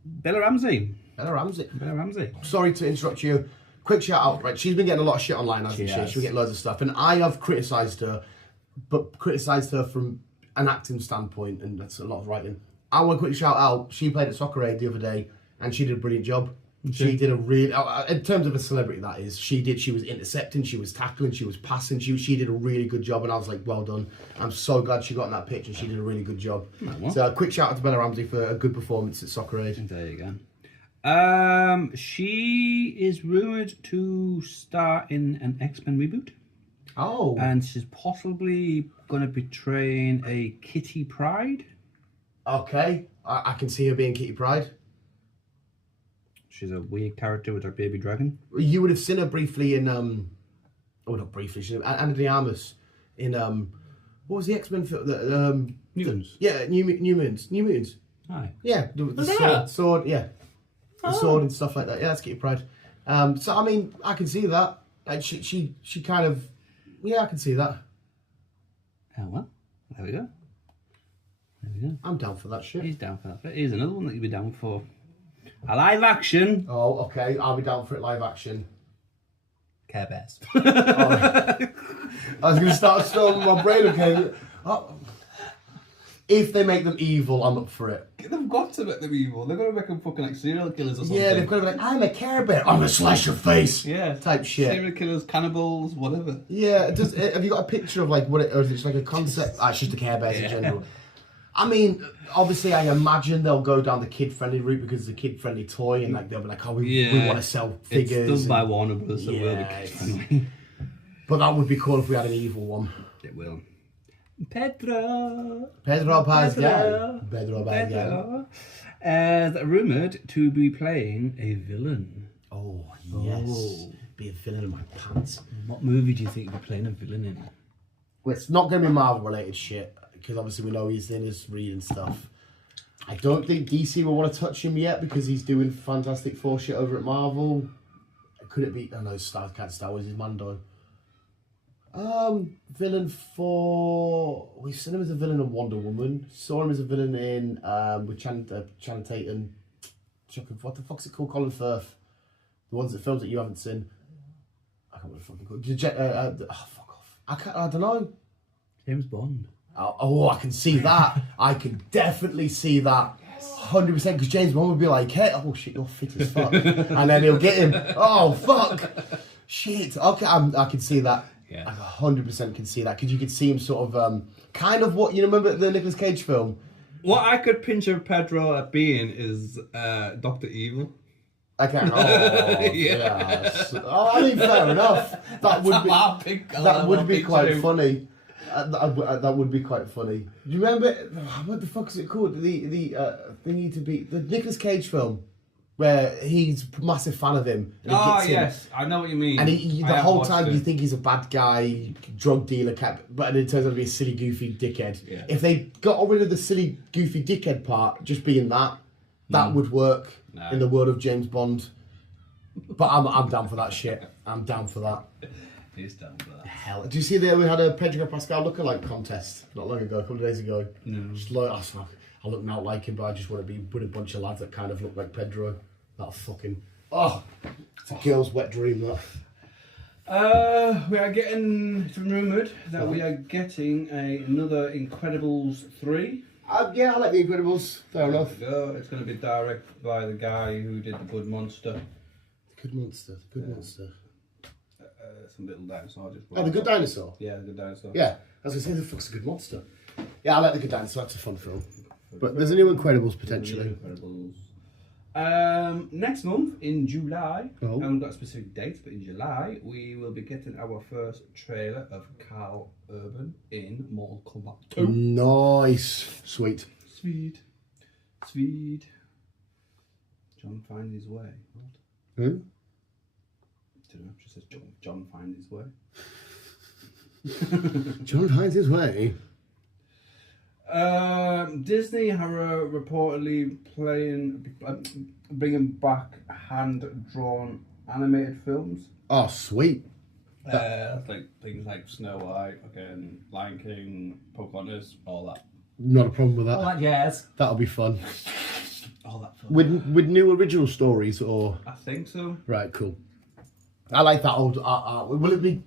Bella Ramsey. Bella Ramsey. Bella Ramsey. Sorry to interrupt you. Quick shout out, right? She's been getting a lot of shit online, hasn't she? She's been getting loads of stuff. And I have criticised her, but criticised her from an acting standpoint, and that's a lot of writing. I want to quickly shout out, she played at Soccer Aid the other day, and she did a brilliant job. Okay. She did a really, in terms of a celebrity that is, she was intercepting, she was tackling, she was passing, she did a really good job, and I was like, well done. I'm so glad she got in that pitch, and she did a really good job. So a quick shout out to Bella Ramsey for a good performance at Soccer Aid. There you go. She is rumored to star in an X-Men reboot. Oh. And she's possibly going to be portraying a Kitty Pryde. Okay. I can see her being Kitty Pryde. She's a weird character with her baby dragon. You would have seen her briefly in not briefly. She Anna de Armas in what was the X-Men film? Mutants. Yeah, New Mutants. Aye. Yeah, the sword. Yeah, the sword and stuff like that. Yeah, that's Kitty Pryde. So I mean, I can see that. Like she kind of. Yeah, I can see that. Oh well, there we go. There we go. I'm down for that shit. He's down for that. Here's another one that you'd be down for. A live action. Oh, okay. I'll be down for it live action. Care Bears. Oh. I was going to start storming my brain. Okay. Oh. If they make them evil, I'm up for it. They've got to make them evil. They're going to make them fucking like serial killers or something. Yeah, they've got to be like, I'm a Care Bear. I'm going to slash your face. Yeah. Type shit. Serial killers, cannibals, whatever. Yeah. Have you got a picture of like what it, or is it just like a concept? It's just the Care Bears in general. I mean, obviously, I imagine they'll go down the kid-friendly route because it's a kid-friendly toy, and like they'll be like, "Oh, we want to sell figures." It's done by Warner Bros. So will be kid-friendly. But that would be cool if we had an evil one. It will. Pedro Pascal. Rumoured to be playing a villain. Oh yes, be a villain in my pants. What movie do you think you'd be playing a villain in? Well, it's not going to be Marvel-related shit. Because obviously we know he's in his Reed and stuff. I don't think DC will want to touch him yet because he's doing Fantastic Four shit over at Marvel. Could it be? I know Star Wars is Mando. Villain for... We've seen him as a villain in Wonder Woman. Saw him as a villain in... with Channing Tatum. What the fuck's it called? Colin Firth. The films that you haven't seen. I can't remember what the fucking called. Fuck off. I don't know. James Bond. Oh, I can see that. I can definitely see that. 100%. Because James Bond would be like, hey, oh shit, you're fit as fuck. And then he'll get him. Oh, fuck. Shit. Okay, I can see that. Yeah. I 100% can see that. Because you could see him sort of, kind of what, you remember the Nicolas Cage film? What I could picture Pedro at being is Dr. Evil. Okay. Oh, yes. Oh, I mean, fair enough. That would be quite funny. That would be quite funny. Do you remember what the fuck is it called? The thingy to be the Nicolas Cage film where he's a massive fan of him. And yes, I know what you mean. And the whole time you think he's a bad guy, drug dealer, but it turns out to be a silly, goofy dickhead. Yeah. If they got rid of the silly, goofy dickhead part, just being that would work in the world of James Bond. But I'm down for that shit. I'm down for that. He's down for that. Hell, do you see that we had a Pedro Pascal lookalike contest not long ago, a couple of days ago? No. Just like, I look out like him, but I just want to be with a bunch of lads that kind of look like Pedro. That fucking it's a girl's wet dream. That. We are getting. It's rumoured that we are getting another Incredibles 3. Yeah, I like the Incredibles. Fair enough. It's going to be directed by the guy who did The Good Monster. Good Monster. Good Monster. Some little dinosaur just. The Good Dinosaur. Yeah, the Good Dinosaur. Yeah, I was gonna say the fuck's a Good Monster. Yeah, I like the Good Dinosaur. That's a fun film. But there's a new Incredibles potentially. Incredibles. Next month in July, I haven't got specific dates, but in July we will be getting our first trailer of Carl Urban in Mortal Kombat 2. Nice, sweet. John finds his way. What? Who? Just says John finds his way. John finds his way. Disney have reportedly bringing back hand-drawn animated films. Oh, sweet. Like things like Snow White, again, Lion King, Pocahontas, all that. Not a problem with that. All that jazz. That'll be fun. All that fun. With new original stories or? I think so. Right, cool. I like that old art. Will it be?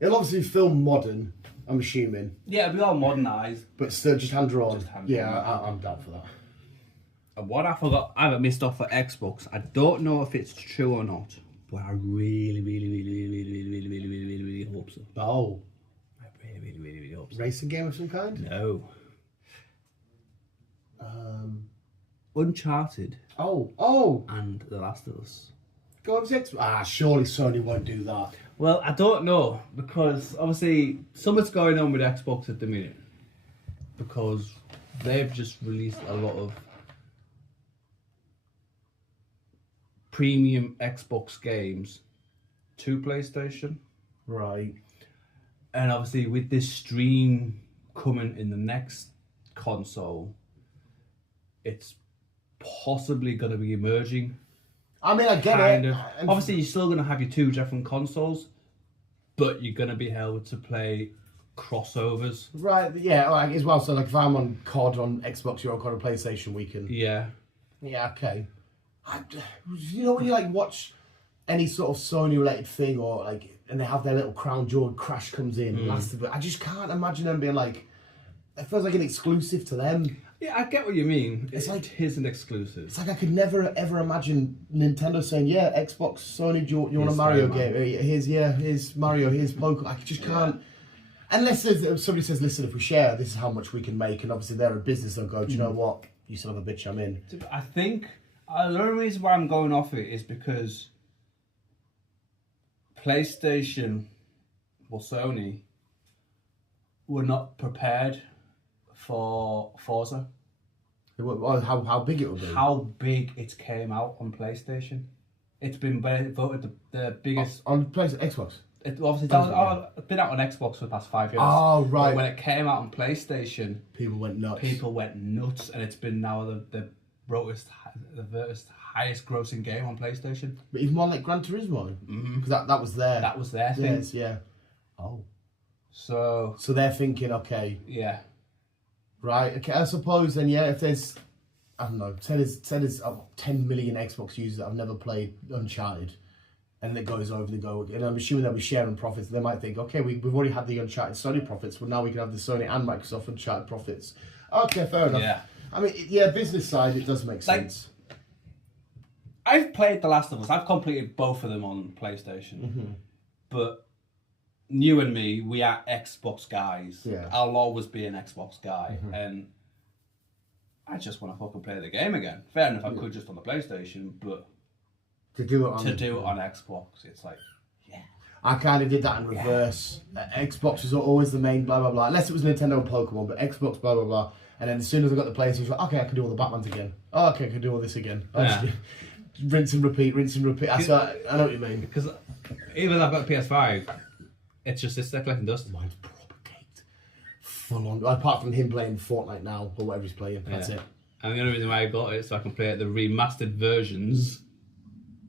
It'll obviously film modern, I'm assuming. Yeah, it'll be all modernised. But still just hand drawn. Yeah, I'm down for that. And what I forgot, I haven't missed off for Xbox. I don't know if it's true or not, but I really hope so. Oh. I really hope so. Racing game of some kind? No. Uncharted Oh. and The Last of Us. God, surely Sony won't do that. Well, I don't know, because obviously something's going on with Xbox at the minute. Because they've just released a lot of premium Xbox games to PlayStation. Right. And obviously with this stream coming in the next console, it's possibly going to be emerging. I mean, I get kind it. of. Obviously, you're still going to have your two different consoles, but you're going to be able to play crossovers. Right, yeah, like as well. So, like, if I'm on COD on Xbox, you're on COD on PlayStation, we can. Yeah. Yeah, okay. You know when you like watch any sort of Sony related thing, or like, and they have their little crown jewel, Crash comes in, last of it. I just can't imagine them being like. It feels like an exclusive to them. Yeah, I get what you mean. It's like it is an exclusive. It's like I could never ever imagine Nintendo saying, "Yeah, Xbox, Sony, do you want a Mario game? Here's Mario, here's Pokemon." I just can't. Unless somebody says, "Listen, if we share, this is how much we can make," and obviously they're a business, they'll go, "Do you know what? You son of a bitch, I'm in." I think the only reason why I'm going off it is because PlayStation or Sony were not prepared for Forza. How big it will be? How big it came out on PlayStation. It's been voted the biggest on PlayStation, Xbox. It obviously it's been out on Xbox for the past 5 years. Oh right. But when it came out on PlayStation, people went nuts. And it's been now the highest grossing game on PlayStation. But even more like Gran Turismo, because that was their thing. Yes, yeah. Oh. So they're thinking, okay. Yeah. Right. Okay. I suppose then, yeah. If there's, I don't know, say there's 10 million Xbox users that have never played Uncharted, and it goes over, and I'm assuming they'll be sharing profits. They might think, okay, we've already had the Uncharted Sony profits, but now we can have the Sony and Microsoft Uncharted profits. Okay, fair enough. Yeah. I mean, yeah, business side, it does make sense. I've played The Last of Us. I've completed both of them on PlayStation, but. You and me, we are Xbox guys. Yeah. I'll always be an Xbox guy, and I just want to fucking play the game again. Fair enough, I could just on the PlayStation, but to do it on Xbox, it's like, yeah. I kind of did that in reverse. Xbox was always the main blah blah blah, unless it was Nintendo and Pokemon, but Xbox blah blah blah. And then as soon as I got the PlayStation, I was like, okay, I can do all the Batmans again. Oh, okay, I can do all this again. Rinse and repeat. I know what you mean. Because even though I've got a PS5. It's just it's collecting dust. Mine's proper caked. Full on. Apart from him playing Fortnite now, or whatever he's playing. That's it. And the only reason why I got it so I can play the remastered versions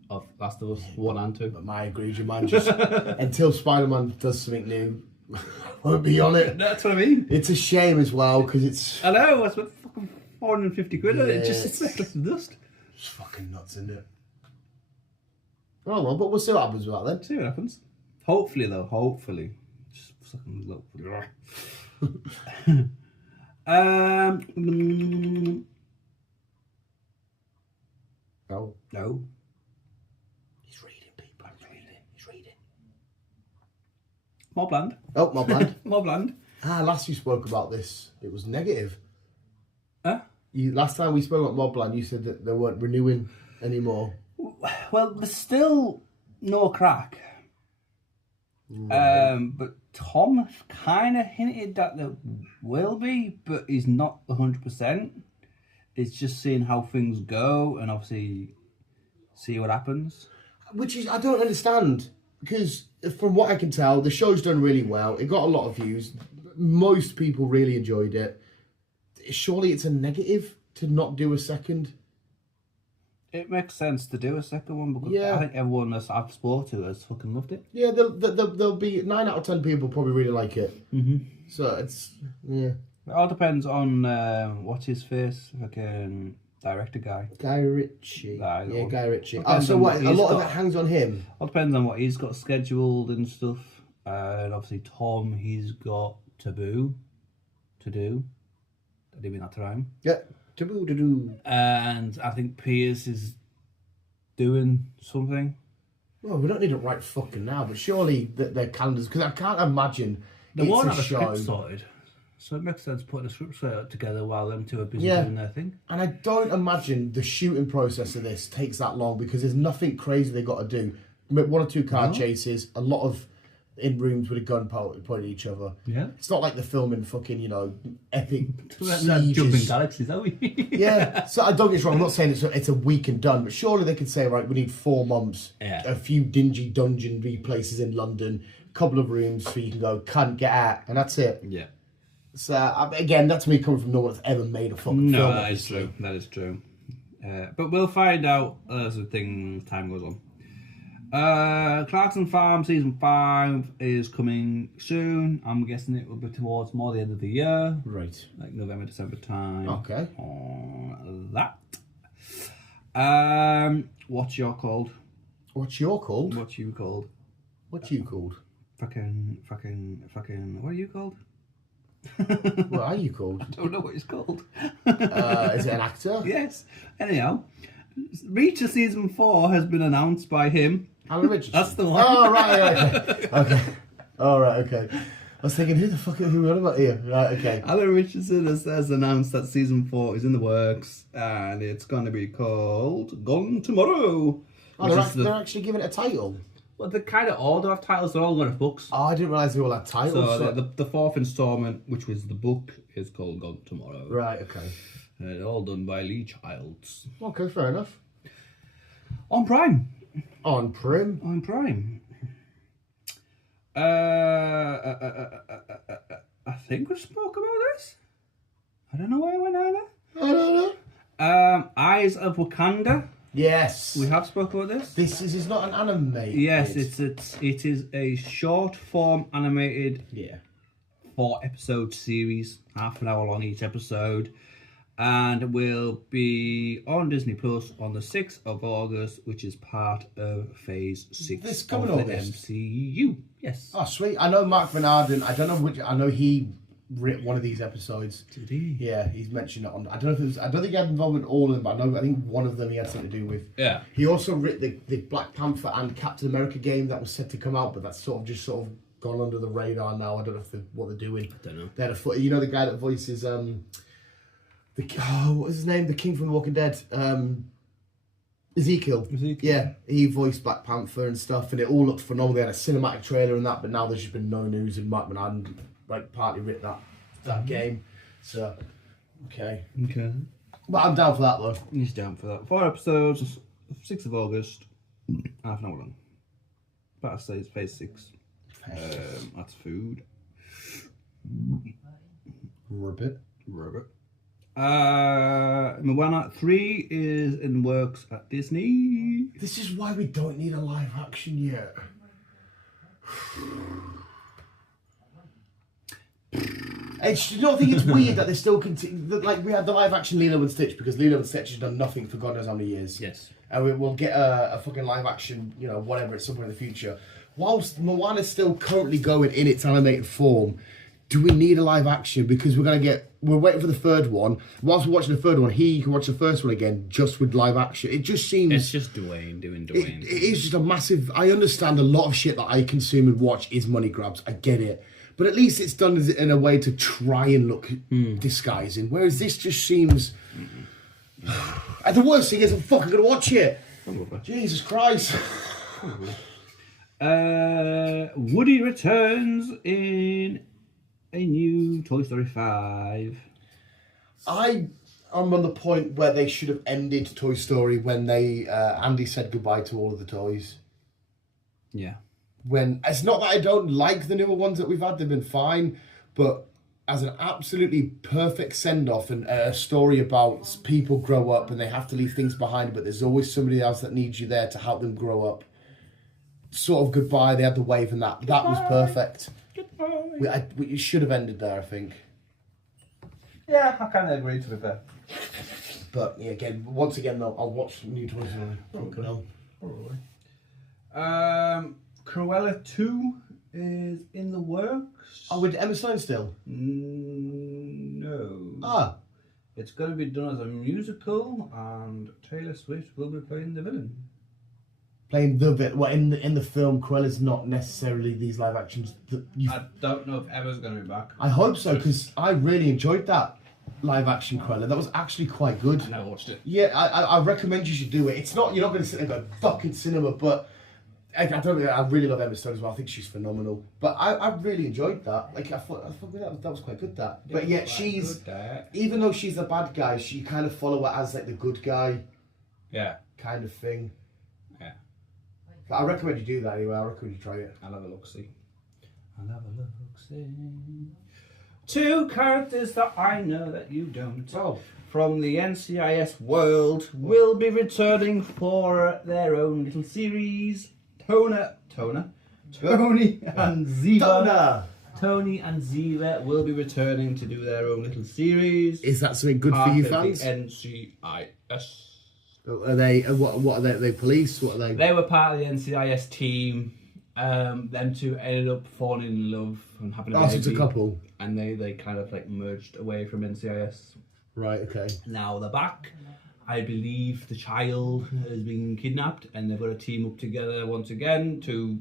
of Last of Us 1 and 2. But I agree with you, man. Just until Spider-Man does something new, I won't be on it. That's what I mean. It's a shame as well, because it's... I know, I spent fucking 450 quid on it. It just sits there collecting dust. It's fucking nuts, isn't it? Oh well, but we'll see what happens with that then. See what happens. Hopefully. Just fucking look. No. He's reading, people. He's reading. Mobland. Oh, Mobland. Mobland. Last you spoke about this, it was negative. Huh? Last time we spoke about Mobland, you said that they weren't renewing anymore. Well, there's still no crack. But Tom kind of hinted that there will be, but he's not 100%. It's just seeing how things go and obviously see what happens. Which is, I don't understand, because from what I can tell, the show's done really well. It got a lot of views. Most people really enjoyed it. Surely it's a negative to not do a second. It makes sense to do a second one because I think everyone that I've spoken to has fucking loved it. Yeah, there'll be 9 out of 10 people probably really like it. So it's It all depends on what's his face, fucking director guy. Guy Ritchie. Guy Ritchie. So what? A lot of it hangs on him. All depends on what he's got scheduled and stuff. And obviously Tom, he's got Taboo to do. I didn't mean that to rhyme. Yeah. Taboo to do. And I think Piers is doing something. Well, we don't need it right fucking now, but surely their calendars, because I can't imagine they won't have a script sorted. So it makes sense putting a script together while them two are busy Yeah. doing their thing. And I don't imagine the shooting process of this takes that long because there's nothing crazy they got to do. One or two car chases, a lot of in rooms with a gun pointed at each other. Yeah. It's not like they're filming fucking, epic Jumping sieges. galaxies, are we? Yeah, so I don't get me wrong, I'm not saying it's a week and done, but surely they could say, right, we need 4 months, a few dingy dungeon places in London, a couple of rooms so you can go, can't get out, and that's it. Yeah. So, again, that's me coming from no one that's ever made a fucking film. No, that is true. That is true. But we'll find out as the time goes on. Clarkson Farm Season 5 is coming soon. I'm guessing it will be towards more the end of the year. Right. Like November, December time. Okay. On that. What's your called? What's your called? What's you called? What's you called? Fucking, what are you called? What are you called? I don't know what it's called. Is it an actor? Yes. Anyhow, Reacher Season 4 has been announced by him. Alan Richardson. That's the one. Oh, right, okay. Okay. All right, okay. I was thinking, who are we on about here? Right, okay. Alan Richardson has announced that Season 4 is in the works and it's going to be called Gone Tomorrow. Oh, they're actually giving it a title? Well, they're kind of all have titles. They're all going to books. Oh, I didn't realise they all had titles. So the fourth installment, which was the book, is called Gone Tomorrow. Right, okay. All done by Lee Childs. Okay, fair enough. On Prime. On Prim. On Prime. I think we spoke about this. I don't know why I went either. I don't know. Eyes of Wakanda. Yes. We have spoken about this. This is not an anime. Yes, it is a short form animated 4-episode series, half an hour long each episode, and will be on Disney Plus on the 6th of August, which is part of Phase 6 This coming of the August? MCU. Yes. Oh, sweet. I know Mark Van Arden. I don't know which. I know he writ one of these episodes. Did he? Yeah, he's mentioned it on. I don't know if it was. I don't think he had involvement in all of them, but I think one of them he had something to do with. Yeah. He also writ the Black Panther and Captain America game that was set to come out, but that's sort of gone under the radar now. I don't know what they're doing. I don't know. They had the guy that voices what was his name? The King from The Walking Dead. Ezekiel. Yeah, he voiced Black Panther and stuff, and it all looked phenomenal. They had a cinematic trailer and that, but now there's just been no news, and Mark Mann partly writ that game. So, okay. Okay. But I'm down for that though. He's down for that. 4 episodes, 6th of August, half an hour long. Better say it's Phase 6. That's food. Ribbit. Moana 3 is in works at Disney. This is why we don't need a live action yet. I don't think it's weird that they still continue. Like we had the live action Lilo and Stitch because Lilo and Stitch has done nothing for God knows how many years. Yes. And we'll get a fucking live action, whatever at some point in the future. Whilst Moana's still currently going in its animated form, do we need a live action? Because we're waiting for the third one. Whilst we're watching the third one, he can watch the first one again just with live action. It just seems... It's just Dwayne doing Dwayne. It is just a massive... I understand a lot of shit that I consume and watch is money grabs. I get it. But at least it's done in a way to try and look disguising. Whereas this just seems... And the worst thing is I'm fucking going to watch it. Jesus Christ. Woody returns in a new Toy Story 5. I am on the point where they should have ended Toy Story when Andy said goodbye to all of the toys. Yeah. When it's not that I don't like the newer ones that we've had, they've been fine, but as an absolutely perfect send-off and a story about people grow up and they have to leave things behind, but there's always somebody else that needs you there to help them grow up. Sort of goodbye, they had the wave and that. That was perfect. We should have ended there, I think. Yeah, I kind of agree to be fair. But yeah, once again, though, I'll watch new Toy Story. Probably. Cruella 2 is in the works. Oh, with Emma Stone still? No. Ah. It's going to be done as a musical, and Taylor Swift will be playing the villain. playing the bit. Well, in the film, Cruella's not necessarily these live actions. I don't know if Emma's going to be back. I hope so, because I really enjoyed that live action Cruella. That was actually quite good. I never watched it. Yeah, I recommend you should do it. It's not, you're not going to sit there and go, fucking cinema, but I really love Emma Stone as well. I think she's phenomenal. But I really enjoyed that. Like, I thought that was quite good, that. But yeah, she's, even though she's a bad guy, she kind of follow her as like the good guy. Yeah. Kind of thing. Yeah. But I recommend you do that anyway. I recommend you try it. I'll have a look-see. I'll have a look-see. 2 characters that I know that you don't. Oh. From the NCIS world will be returning for their own little series. Tony and Ziva. Tony and Ziva will be returning to do their own little series. Is that something good for you fans? The NCIS. Are they what are they? Are they police? What are they? They were part of the NCIS team. Them two ended up falling in love and having a baby. So it's a couple. And they kind of like merged away from NCIS. Right. Okay. Now they're back. I believe the child has been kidnapped, and they've got to team up together once again to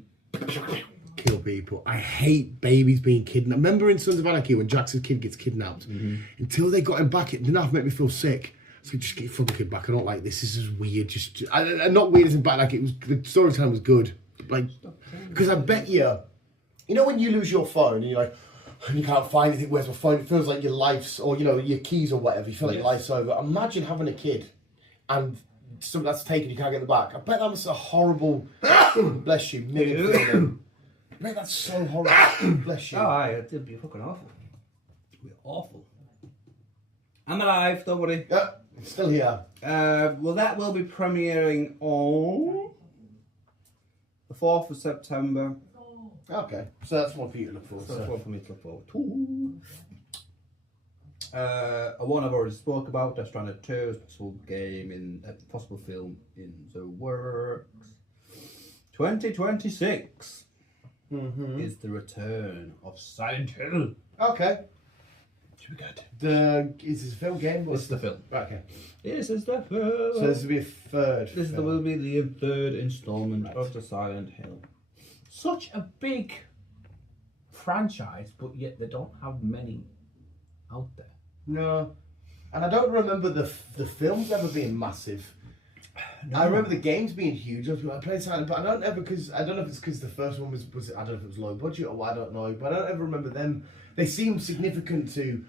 kill people. I hate babies being kidnapped. Remember in Sons of Anarchy when Jackson's kid gets kidnapped? Mm-hmm. Until they got him back, it didn't have to make me feel sick. So just get your fucking kid back. I don't like this. This is weird. Just not weird as in bad. Like it was, the storytelling was good. Like, because I bet you know when you lose your phone and you're like, and you can't find anything. Where's my phone? It feels like your life's, or your keys or whatever. You feel like your life's over. Imagine having a kid, and something that's taken, you can't get it back. I bet that was a horrible. Bless you, million. I bet that's so horrible. Bless you. Oh, it'd be fucking awful. It'd be awful. I'm alive. Don't worry. Yeah, still here. Well, that will be premiering on the 4th of September. Okay, so that's one for you to look forward to. That's one for me to look forward to. One I've already spoke about, Death Stranding 2, is a possible game in a possible film in the works. 2026 is the return of Silent Hill. Okay. Should be good. Is this a film game? This is the film. Right, okay. This is the film. So this will be a third. This will be the third installment of the Silent Hill. Such a big franchise, but yet they don't have many out there. No, and I don't remember the films ever being massive. No. I remember the games being huge. I played Silent, but I don't know if it's because the first one was I don't know if it was low budget or what, I don't know, but I don't ever remember them. They seem significant to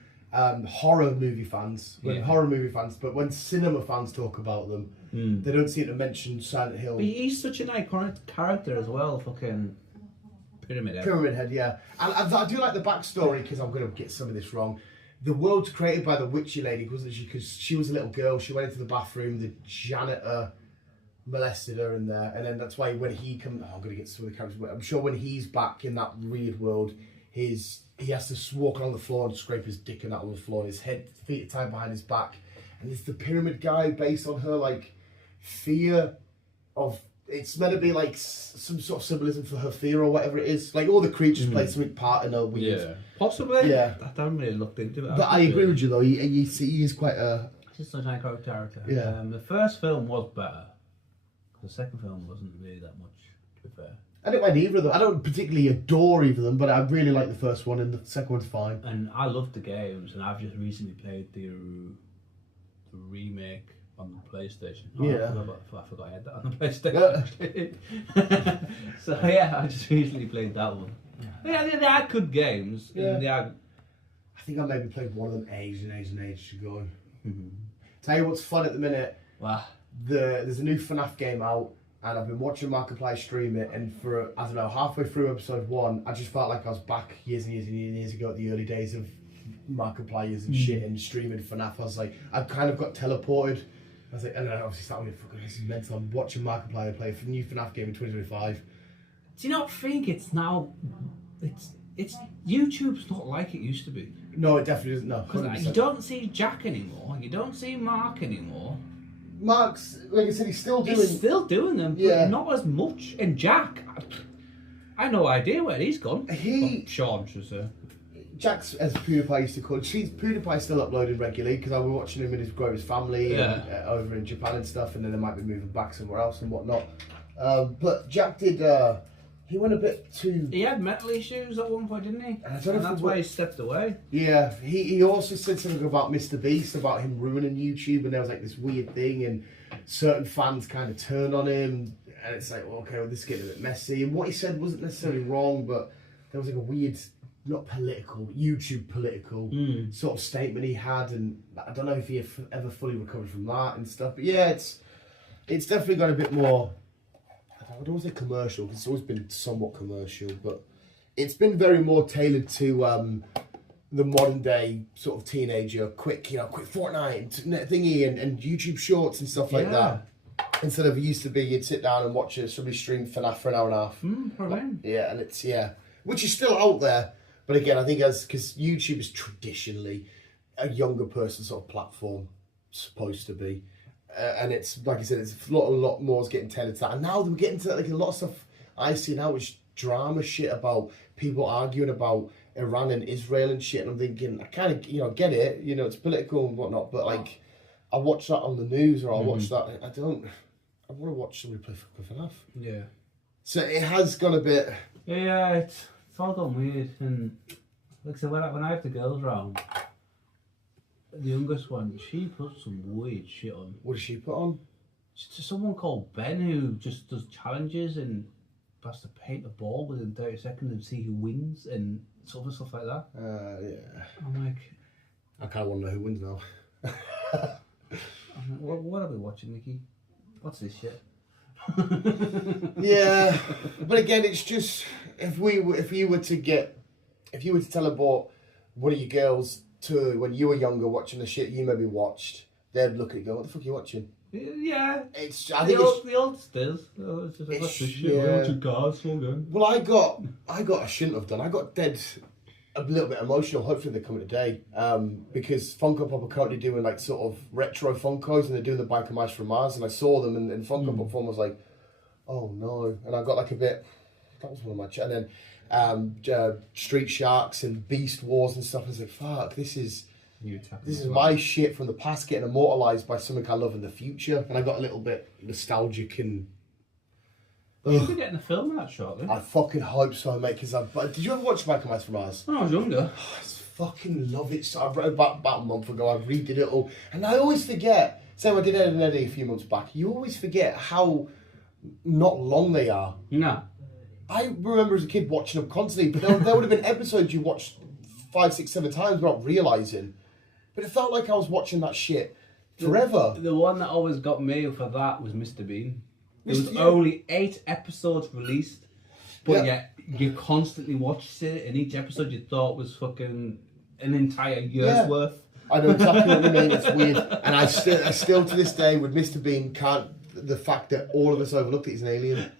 horror movie fans, but when cinema fans talk about them, they don't seem to mention Silent Hill. But he's such an iconic character as well, fucking Pyramid Head. Pyramid Head, yeah. And I do like the backstory, because I'm going to get some of this wrong. The world's created by the witchy lady, wasn't she? Because she was a little girl, she went into the bathroom, the janitor molested her in there, and then that's why when he comes, I'm going to get some of the characters, but I'm sure when he's back in that weird world, he has to walk along the floor and scrape his dick and that on the floor, and his feet are tied behind his back. And it's the pyramid guy based on her, like, fear of... It's meant to be, like, some sort of symbolism for her fear or whatever it is. Like, all the creatures play something part in her weird... Yeah. Possibly. Yeah. I haven't really looked into it. But I agree with you, though. He is quite a... He's such an iconic character. Yeah. The first film was better. The second film wasn't really that much, to be fair. I don't mind either of them. I don't particularly adore either of them, but I really like the first one, and the second one's fine. And I love the games, and I've just recently played the remake on the PlayStation. Yeah. I forgot I had that on the PlayStation. Yeah. So yeah, I just recently played that one. Yeah, they are good games. Yeah. They are... I think I maybe played one of them ages ago. Tell you what's fun at the minute. Wow. There's a new FNAF game out, and I've been watching Markiplier stream it, and for, I don't know, halfway through episode 1, I just felt like I was back years ago at the early days of Markipliers and shit, and streaming FNAF. I was like, I kind of got teleported. I was like, and then I obviously started with, fucking, this is mental. I'm watching Markiplier play a new FNAF game in 2025. Do you not think it's now... It's YouTube's not like it used to be. No, it definitely isn't. No, 100%. You don't see Jack anymore. You don't see Mark anymore. Mark's, like I said, he's still doing them, but not as much. And Jack, I have no idea where he's gone. Sean, should I say. Jack's, as PewDiePie used to call it, PewDiePie's still uploading regularly, because I was watching him and grow his family over in Japan and stuff, and then they might be moving back somewhere else and whatnot. But Jack did. He went a bit too. He had mental issues at one point, didn't he? I don't know if that's why he stepped away. Yeah, he also said something about Mr. Beast, about him ruining YouTube, and there was like this weird thing, and certain fans kind of turned on him, and it's like, well, okay, well, this is getting a bit messy. And what he said wasn't necessarily wrong, but there was like a weird, not political, YouTube political sort of statement he had, and I don't know if he ever fully recovered from that and stuff. But yeah, it's definitely got a bit more. I don't want to say commercial, because it's always been somewhat commercial, but it's been very more tailored to the modern day sort of teenager, quick Fortnite thingy and YouTube shorts and stuff like that. Instead of it used to be, you'd sit down and watch somebody stream FNAF for an hour and a half. Probably. Yeah, and it's, which is still out there. But again, I think because YouTube is traditionally a younger person sort of platform, supposed to be. And it's, like I said, it's a lot more is getting tailored to that. And now we're getting to like a lot of stuff I see now is drama shit about people arguing about Iran and Israel and shit. And I'm thinking, I kind of, get it, it's political and whatnot, but like, I watch that on the news or I watch that. I want to watch somebody play fucking FNAF. Yeah. So it has gone a bit. Yeah, it's all gone weird. And like I said, when I have the girls round, the youngest one, she puts some weird shit on. What does she put on? It's someone called Ben who just does challenges and has to paint a ball within 30 seconds and see who wins and other stuff like that. Yeah. I'm like, I kind of want to know who wins now. I'm like, what are we watching, Nikki? What's this shit? Yeah, but again, it's just if you were to teleport one of your girls to when you were younger watching the shit you maybe watched, they'd look at you and go, what the fuck are you watching? Yeah. I think the oldsters. It's just like, what's this shit? We're watching Guyz, so good. Well, I shouldn't have done. I got dead a little bit emotional. Hopefully they're coming today. Because Funko Pop are currently doing like sort of retro Funkos and they're doing the Biker Mice from Mars, and I saw them and Funko Pop form was like, oh no. And I got like a bit, that was one of my, and then Street Sharks and Beast Wars and stuff. I was like, fuck, this is my shit from the past getting immortalised by something I love in the future. And I got a little bit nostalgic and... You'll be getting a film of that shortly. I fucking hope so, mate, because did you ever watch Biker Mice from Mars? When I was younger. I fucking love it. So I read about a month ago, I redid it all. And I always forget, say I did Ed and Eddie a few months back, you always forget how not long they are. No. I remember as a kid watching them constantly, but there would have been episodes you watched 5, 6, 7 times without realising. But it felt like I was watching that shit forever. The one that always got me for that was Mr. Bean. There was only 8 episodes released, but yet you constantly watched it, and each episode you thought was fucking an entire year's worth. I know exactly what you mean. It's weird, and I still to this day with Mr. Bean the fact that all of us overlooked it as an alien.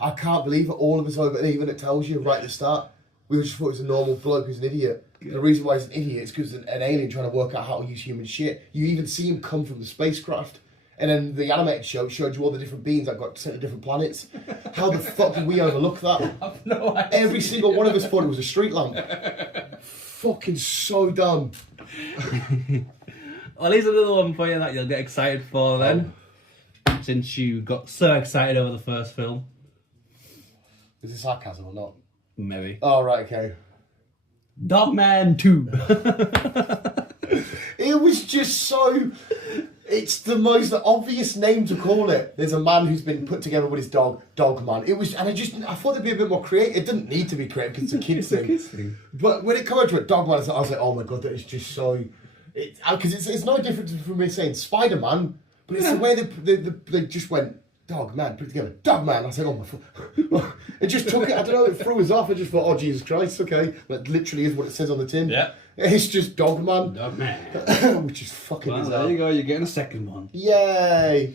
I can't believe it. All of us over, and even it tells you right at the start. We just thought it was a normal bloke who's an idiot. The reason why he's an idiot is because an alien trying to work out how to use human shit. You even see him come from the spacecraft. And then the animated show showed you all the different beings that got sent to different planets. How the fuck did we overlook that? I've no idea. Every single one of us thought it was a street lamp. Fucking so dumb. Well, here's another one for you that you'll get excited for then. Since you got so excited over the first film. Is it sarcasm or not? Maybe. Oh, right, okay. Dogman 2. It was just so... It's the most obvious name to call it. There's a man who's been put together with his dog, Dogman. It was, and I thought it'd be a bit more creative. It didn't need to be creative because it's a kid's thing. But when it came to it, Dogman, I was like, oh my god, that is just so... Because it's no different from me saying Spider-Man, but it's the way they just went, Dogman, put it together, Dogman. I was like, oh my god. It just took it, I don't know, it threw us off. I just thought, oh Jesus Christ, okay. That literally is what it says on the tin. Yeah. It's just Dogman. Dogman. Which is fucking well, bizarre. there you go, you're getting a second one. Yay.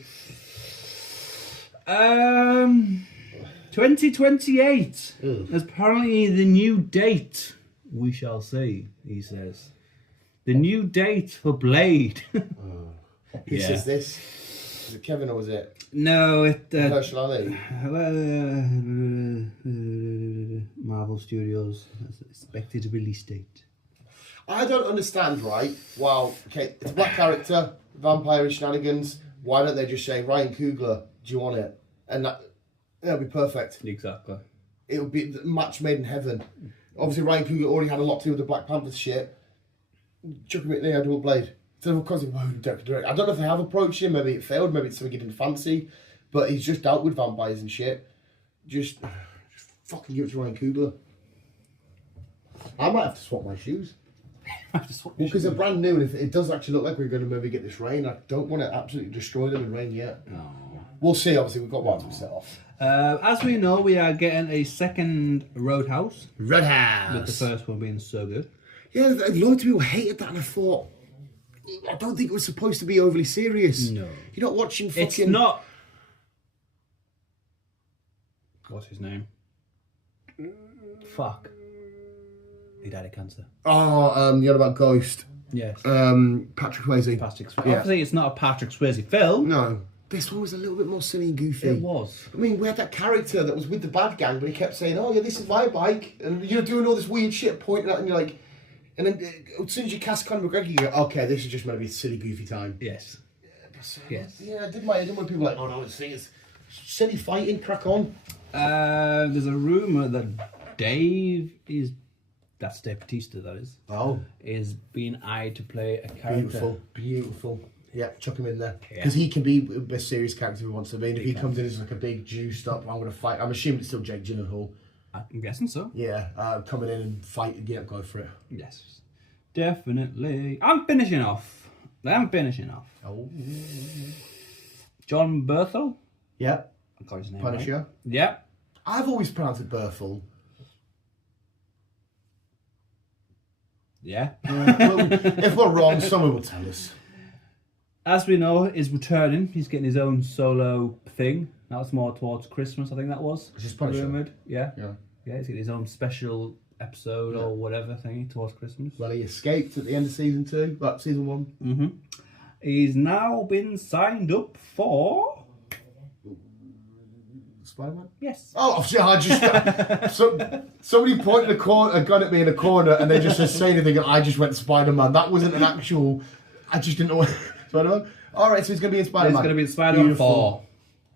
2028 is apparently the new date. We shall see, he says. The new date for Blade. Who says this? Is it Kevin or was it? No, it... Herschel Ali. Marvel Studios expected release date. I don't understand, right? Well, okay, it's a black character, vampire shenanigans. Why don't they just say, Ryan Coogler, do you want it? And That'd be perfect. Exactly. It would be the match made in heaven. Obviously, Ryan Coogler already had a lot to do with the Black Panther shit. Chuck him in there, dual blade. So of course, I don't know if they have approached him. Maybe it failed. Maybe it's something he didn't fancy. But he's just dealt with vampires and shit. Just fucking give it to Ryan Coogler. I might have to swap my shoes. Because they're brand new, and if it does actually look like we're going to maybe get this rain, I don't want to absolutely destroy them in rain yet. No. We'll see. Obviously, we've got one to set off. As we know, we are getting a second Roadhouse. Roadhouse. With the first one being so good. Yeah, loads of people hated that, and I thought, I don't think it was supposed to be overly serious. No. You're not watching fucking... It's not... What's his name? Fuck. He died of cancer. Oh, you're about Ghost. Yes. Patrick Swayze. Patrick Swayze. Yeah. Obviously, it's not a Patrick Swayze film. No. This one was a little bit more silly and goofy. It was. I mean, we had that character that was with the bad gang, but he kept saying, "Oh yeah, this is my bike," and you're doing all this weird shit, pointing at, and you're like, and then as soon as you cast Conor McGregor, you go, "Okay, this is just going to be a silly, goofy time." Yes. Yes. Yeah, I didn't want people like, "Oh no, it's silly fighting, crack on." There's a rumor that Dave is. That's Dave Bautista, that is. Oh. Is being eyed to play a character. Beautiful. Yeah, chuck him in there. Because he can be a serious character if he wants to be. And if he comes in as like a big juiced up, I'm going to fight. I'm assuming it's still Jake Gyllenhaal. I'm guessing so. Yeah, coming in and fight. Yeah, go for it. Yes. Definitely. I'm finishing off. Oh. John Berthel. Yeah. I got his name Punisher. right. Yeah. I've always pronounced it Berthel. Yeah. If we're wrong, someone will tell us. As we know, is returning. He's getting his own solo thing. That was more towards Christmas, I think that was. It's just Punisher. Rumored. Yeah. Yeah. Yeah, he's getting his own special episode or whatever thingy towards Christmas. Well, he escaped at the end of season 2, like season 1. Mm-hmm. He's now been signed up for... Spider-Man? Yes. Oh, I just... somebody pointed a gun at me in a corner and they just said, say anything, and I just went Spider-Man. That wasn't an actual... I just didn't know what... Spider-Man? Alright, so he's going to be in Spider-Man. He's going to be in Spider-Man 4.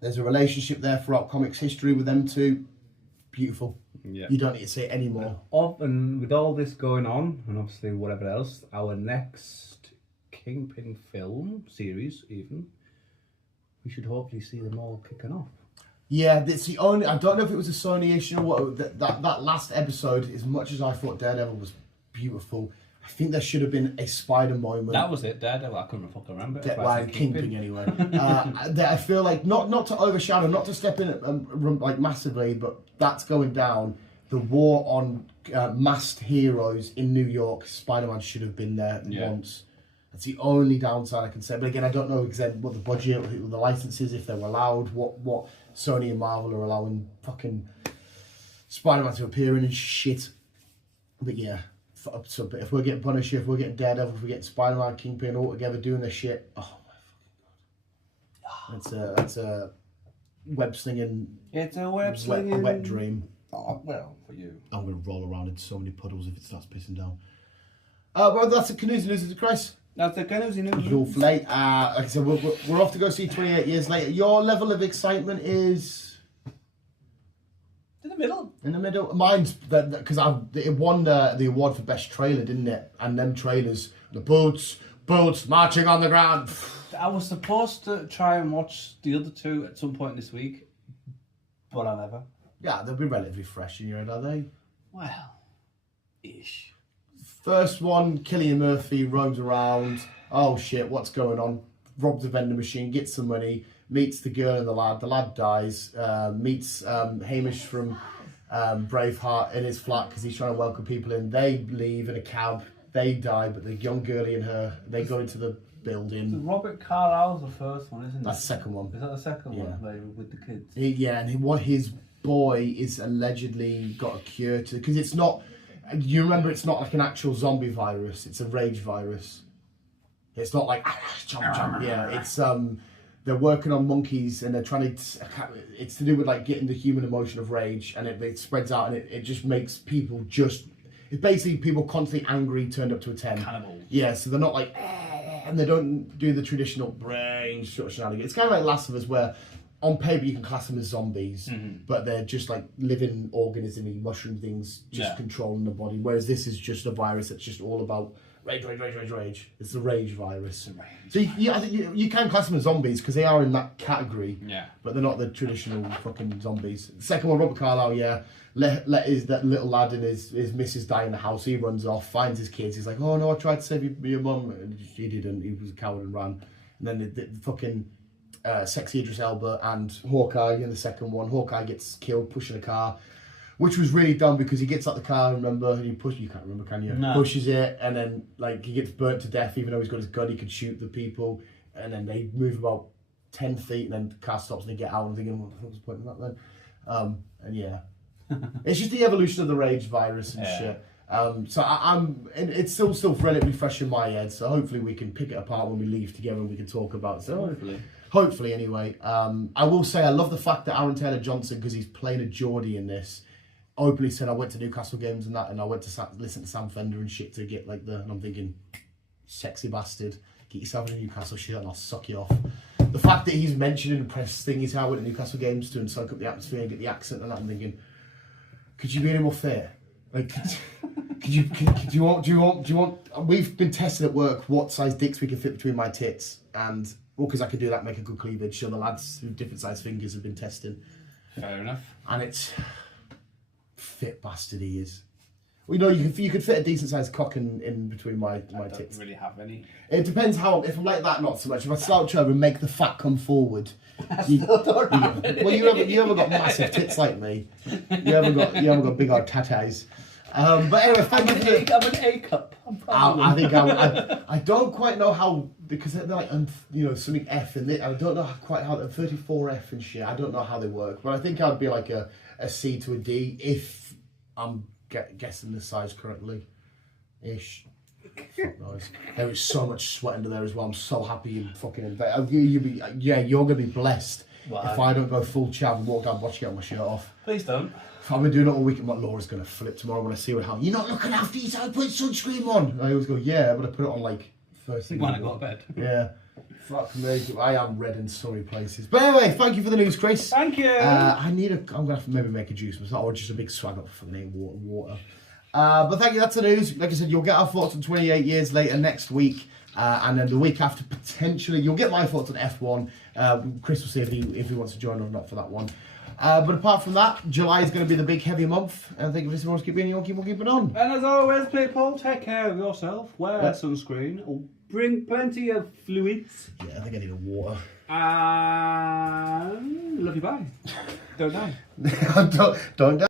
There's a relationship there throughout comics history with them two. Beautiful. Yeah. You don't need to say it anymore. And with all this going on, and obviously whatever else, our next Kingpin film, series even, we should hopefully see them all kicking off. Yeah, that's the only... I don't know if it was a Sony issue or what. That last episode, as much as I thought Daredevil was beautiful, I think there should have been a Spider moment. That was it, Daredevil. I couldn't fucking remember. Well, Kingpin anyway. That I feel like not to overshadow, not to step in like massively, but that's going down. The war on masked heroes in New York. Spider-Man should have been there once. That's the only downside I can say. But again, I don't know exactly what the budget, what the licenses, if they were allowed, what Sony and Marvel are allowing fucking Spider-Man to appear in and shit. But yeah. So if we're getting Punisher, if we're getting Daredevil, if we're getting Spider-Man, Kingpin all together doing their shit, oh my fucking god. That's a web slinging. It's a web slinging. Wet dream. Oh, well, for you. I'm going to roll around in so many puddles if it starts pissing down. Well, that's a Canoes and Losers to Chris. That's the Canoes and Losers. Lovely. Like I said, we're off to go see 28 Years Later. Your level of excitement is... In the middle. Mine's because it won the award for best trailer, didn't it? And them trailers, the boots marching on the ground. I was supposed to try and watch the other two at some point this week, but I never. Yeah, they'll be relatively fresh in your head, are they? Well, ish. First one, Cillian Murphy roams around. Oh shit, what's going on? Robs a vending machine, gets some money, meets the girl and the lad. The lad dies. Meets Hamish from Braveheart in his flat because he's trying to welcome people in. They leave in a cab. They die, but the young girlie and her, they go into the building. So Robert Carlyle's the first one, isn't it? That's the second one. Is that the second one? Like, with the kids? And his boy is allegedly got a cure to, because it's not. You remember, it's not like an actual zombie virus. It's a rage virus. It's not like chomp chomp. Yeah, it's they're working on monkeys and they're trying to. It's to do with like getting the human emotion of rage, and it spreads out and it just makes people just. It's basically people constantly angry turned up to a 10. Cannibals. Yeah, so they're not like, and they don't do the traditional brain sort of shenanigans. It's kind of like Last of Us, where on paper you can class them as zombies, but they're just like living organism-y mushroom things just controlling the body. Whereas this is just a virus that's just all about rage. It's the rage virus. So I think you can class them as zombies because they are in that category. Yeah. But they're not the traditional fucking zombies. The second one, Robert Carlyle, let that little lad and his missus die in the house. He runs off, finds his kids. He's like, oh no, I tried to save your mum. And he didn't. He was a coward and ran. And then the fucking sexy Idris Elba and Hawkeye in the second one. Hawkeye gets killed pushing a car, which was really dumb because he gets out the car, remember, and you can't remember, can you? No. Pushes it, and then like he gets burnt to death, even though he's got his gun, he could shoot the people, and then they move about 10 feet, and then the car stops and they get out, and thinking, what the fuck was the point of that then? And yeah. It's just the evolution of the rage virus and shit. So it's still relatively fresh in my head, so hopefully we can pick it apart when we leave together and we can talk about it. So hopefully anyway. I will say I love the fact that Aaron Taylor-Johnson, because he's playing a Geordie in this, openly said, I went to Newcastle games and that, and I went to listen to Sam Fender and shit to get like and I'm thinking, sexy bastard, get yourself in a Newcastle shirt and I'll suck you off. The fact that he's mentioned in the press thing is how I went to Newcastle games to and soak up the atmosphere and get the accent and that, I'm thinking, could you be any more fair? Like, do you want? We've been testing at work what size dicks we can fit between my tits, and because I could do that, make a good cleavage. So the lads with different size fingers have been testing. Fair enough. And it's fit bastard he is. Well, you know, you could fit a decent sized cock in between my tits. I don't really have any. It depends how. If I'm like that, not so much. If I slouch over and make the fat come forward. I still don't have any. Well, you haven't got massive tits like me. You haven't got big old tatas. But anyway, thank you for the... I'm an A cup. I think I don't quite know how, because they're like something F and I don't know quite how 34F and shit. I don't know how they work, but I think I'd be like a C to a D if I'm guessing the size correctly, ish. Fuck knows. There is so much sweat under there as well. I'm so happy you fucking you're gonna be blessed. Why? If I don't go full chav and walk down, watch get my shirt off. Please don't. I've been doing it all week. My Laura's going to flip tomorrow when I see what you're not looking after yourself, put sunscreen on. And I always go, yeah, but I put it on like first thing. When I go to bed. Yeah. Fuck me. I am red in so many places. But anyway, thank you for the news, Chris. Thank you. I'm going to have to maybe make a juice myself, or just a big swag up for the water. But thank you, that's the news. Like I said, you'll get our thoughts on 28 years later next week. And then the week after, potentially, you'll get my thoughts on F1. Chris will see if he wants to join or not for that one. But apart from that, July is going to be the big heavy month. And I think if this wants to keep being, keep it on. And as always, people, take care of yourself. Wear sunscreen. Bring plenty of fluids. Yeah, I think I need a water. Love you, bye. Don't die. Don't die.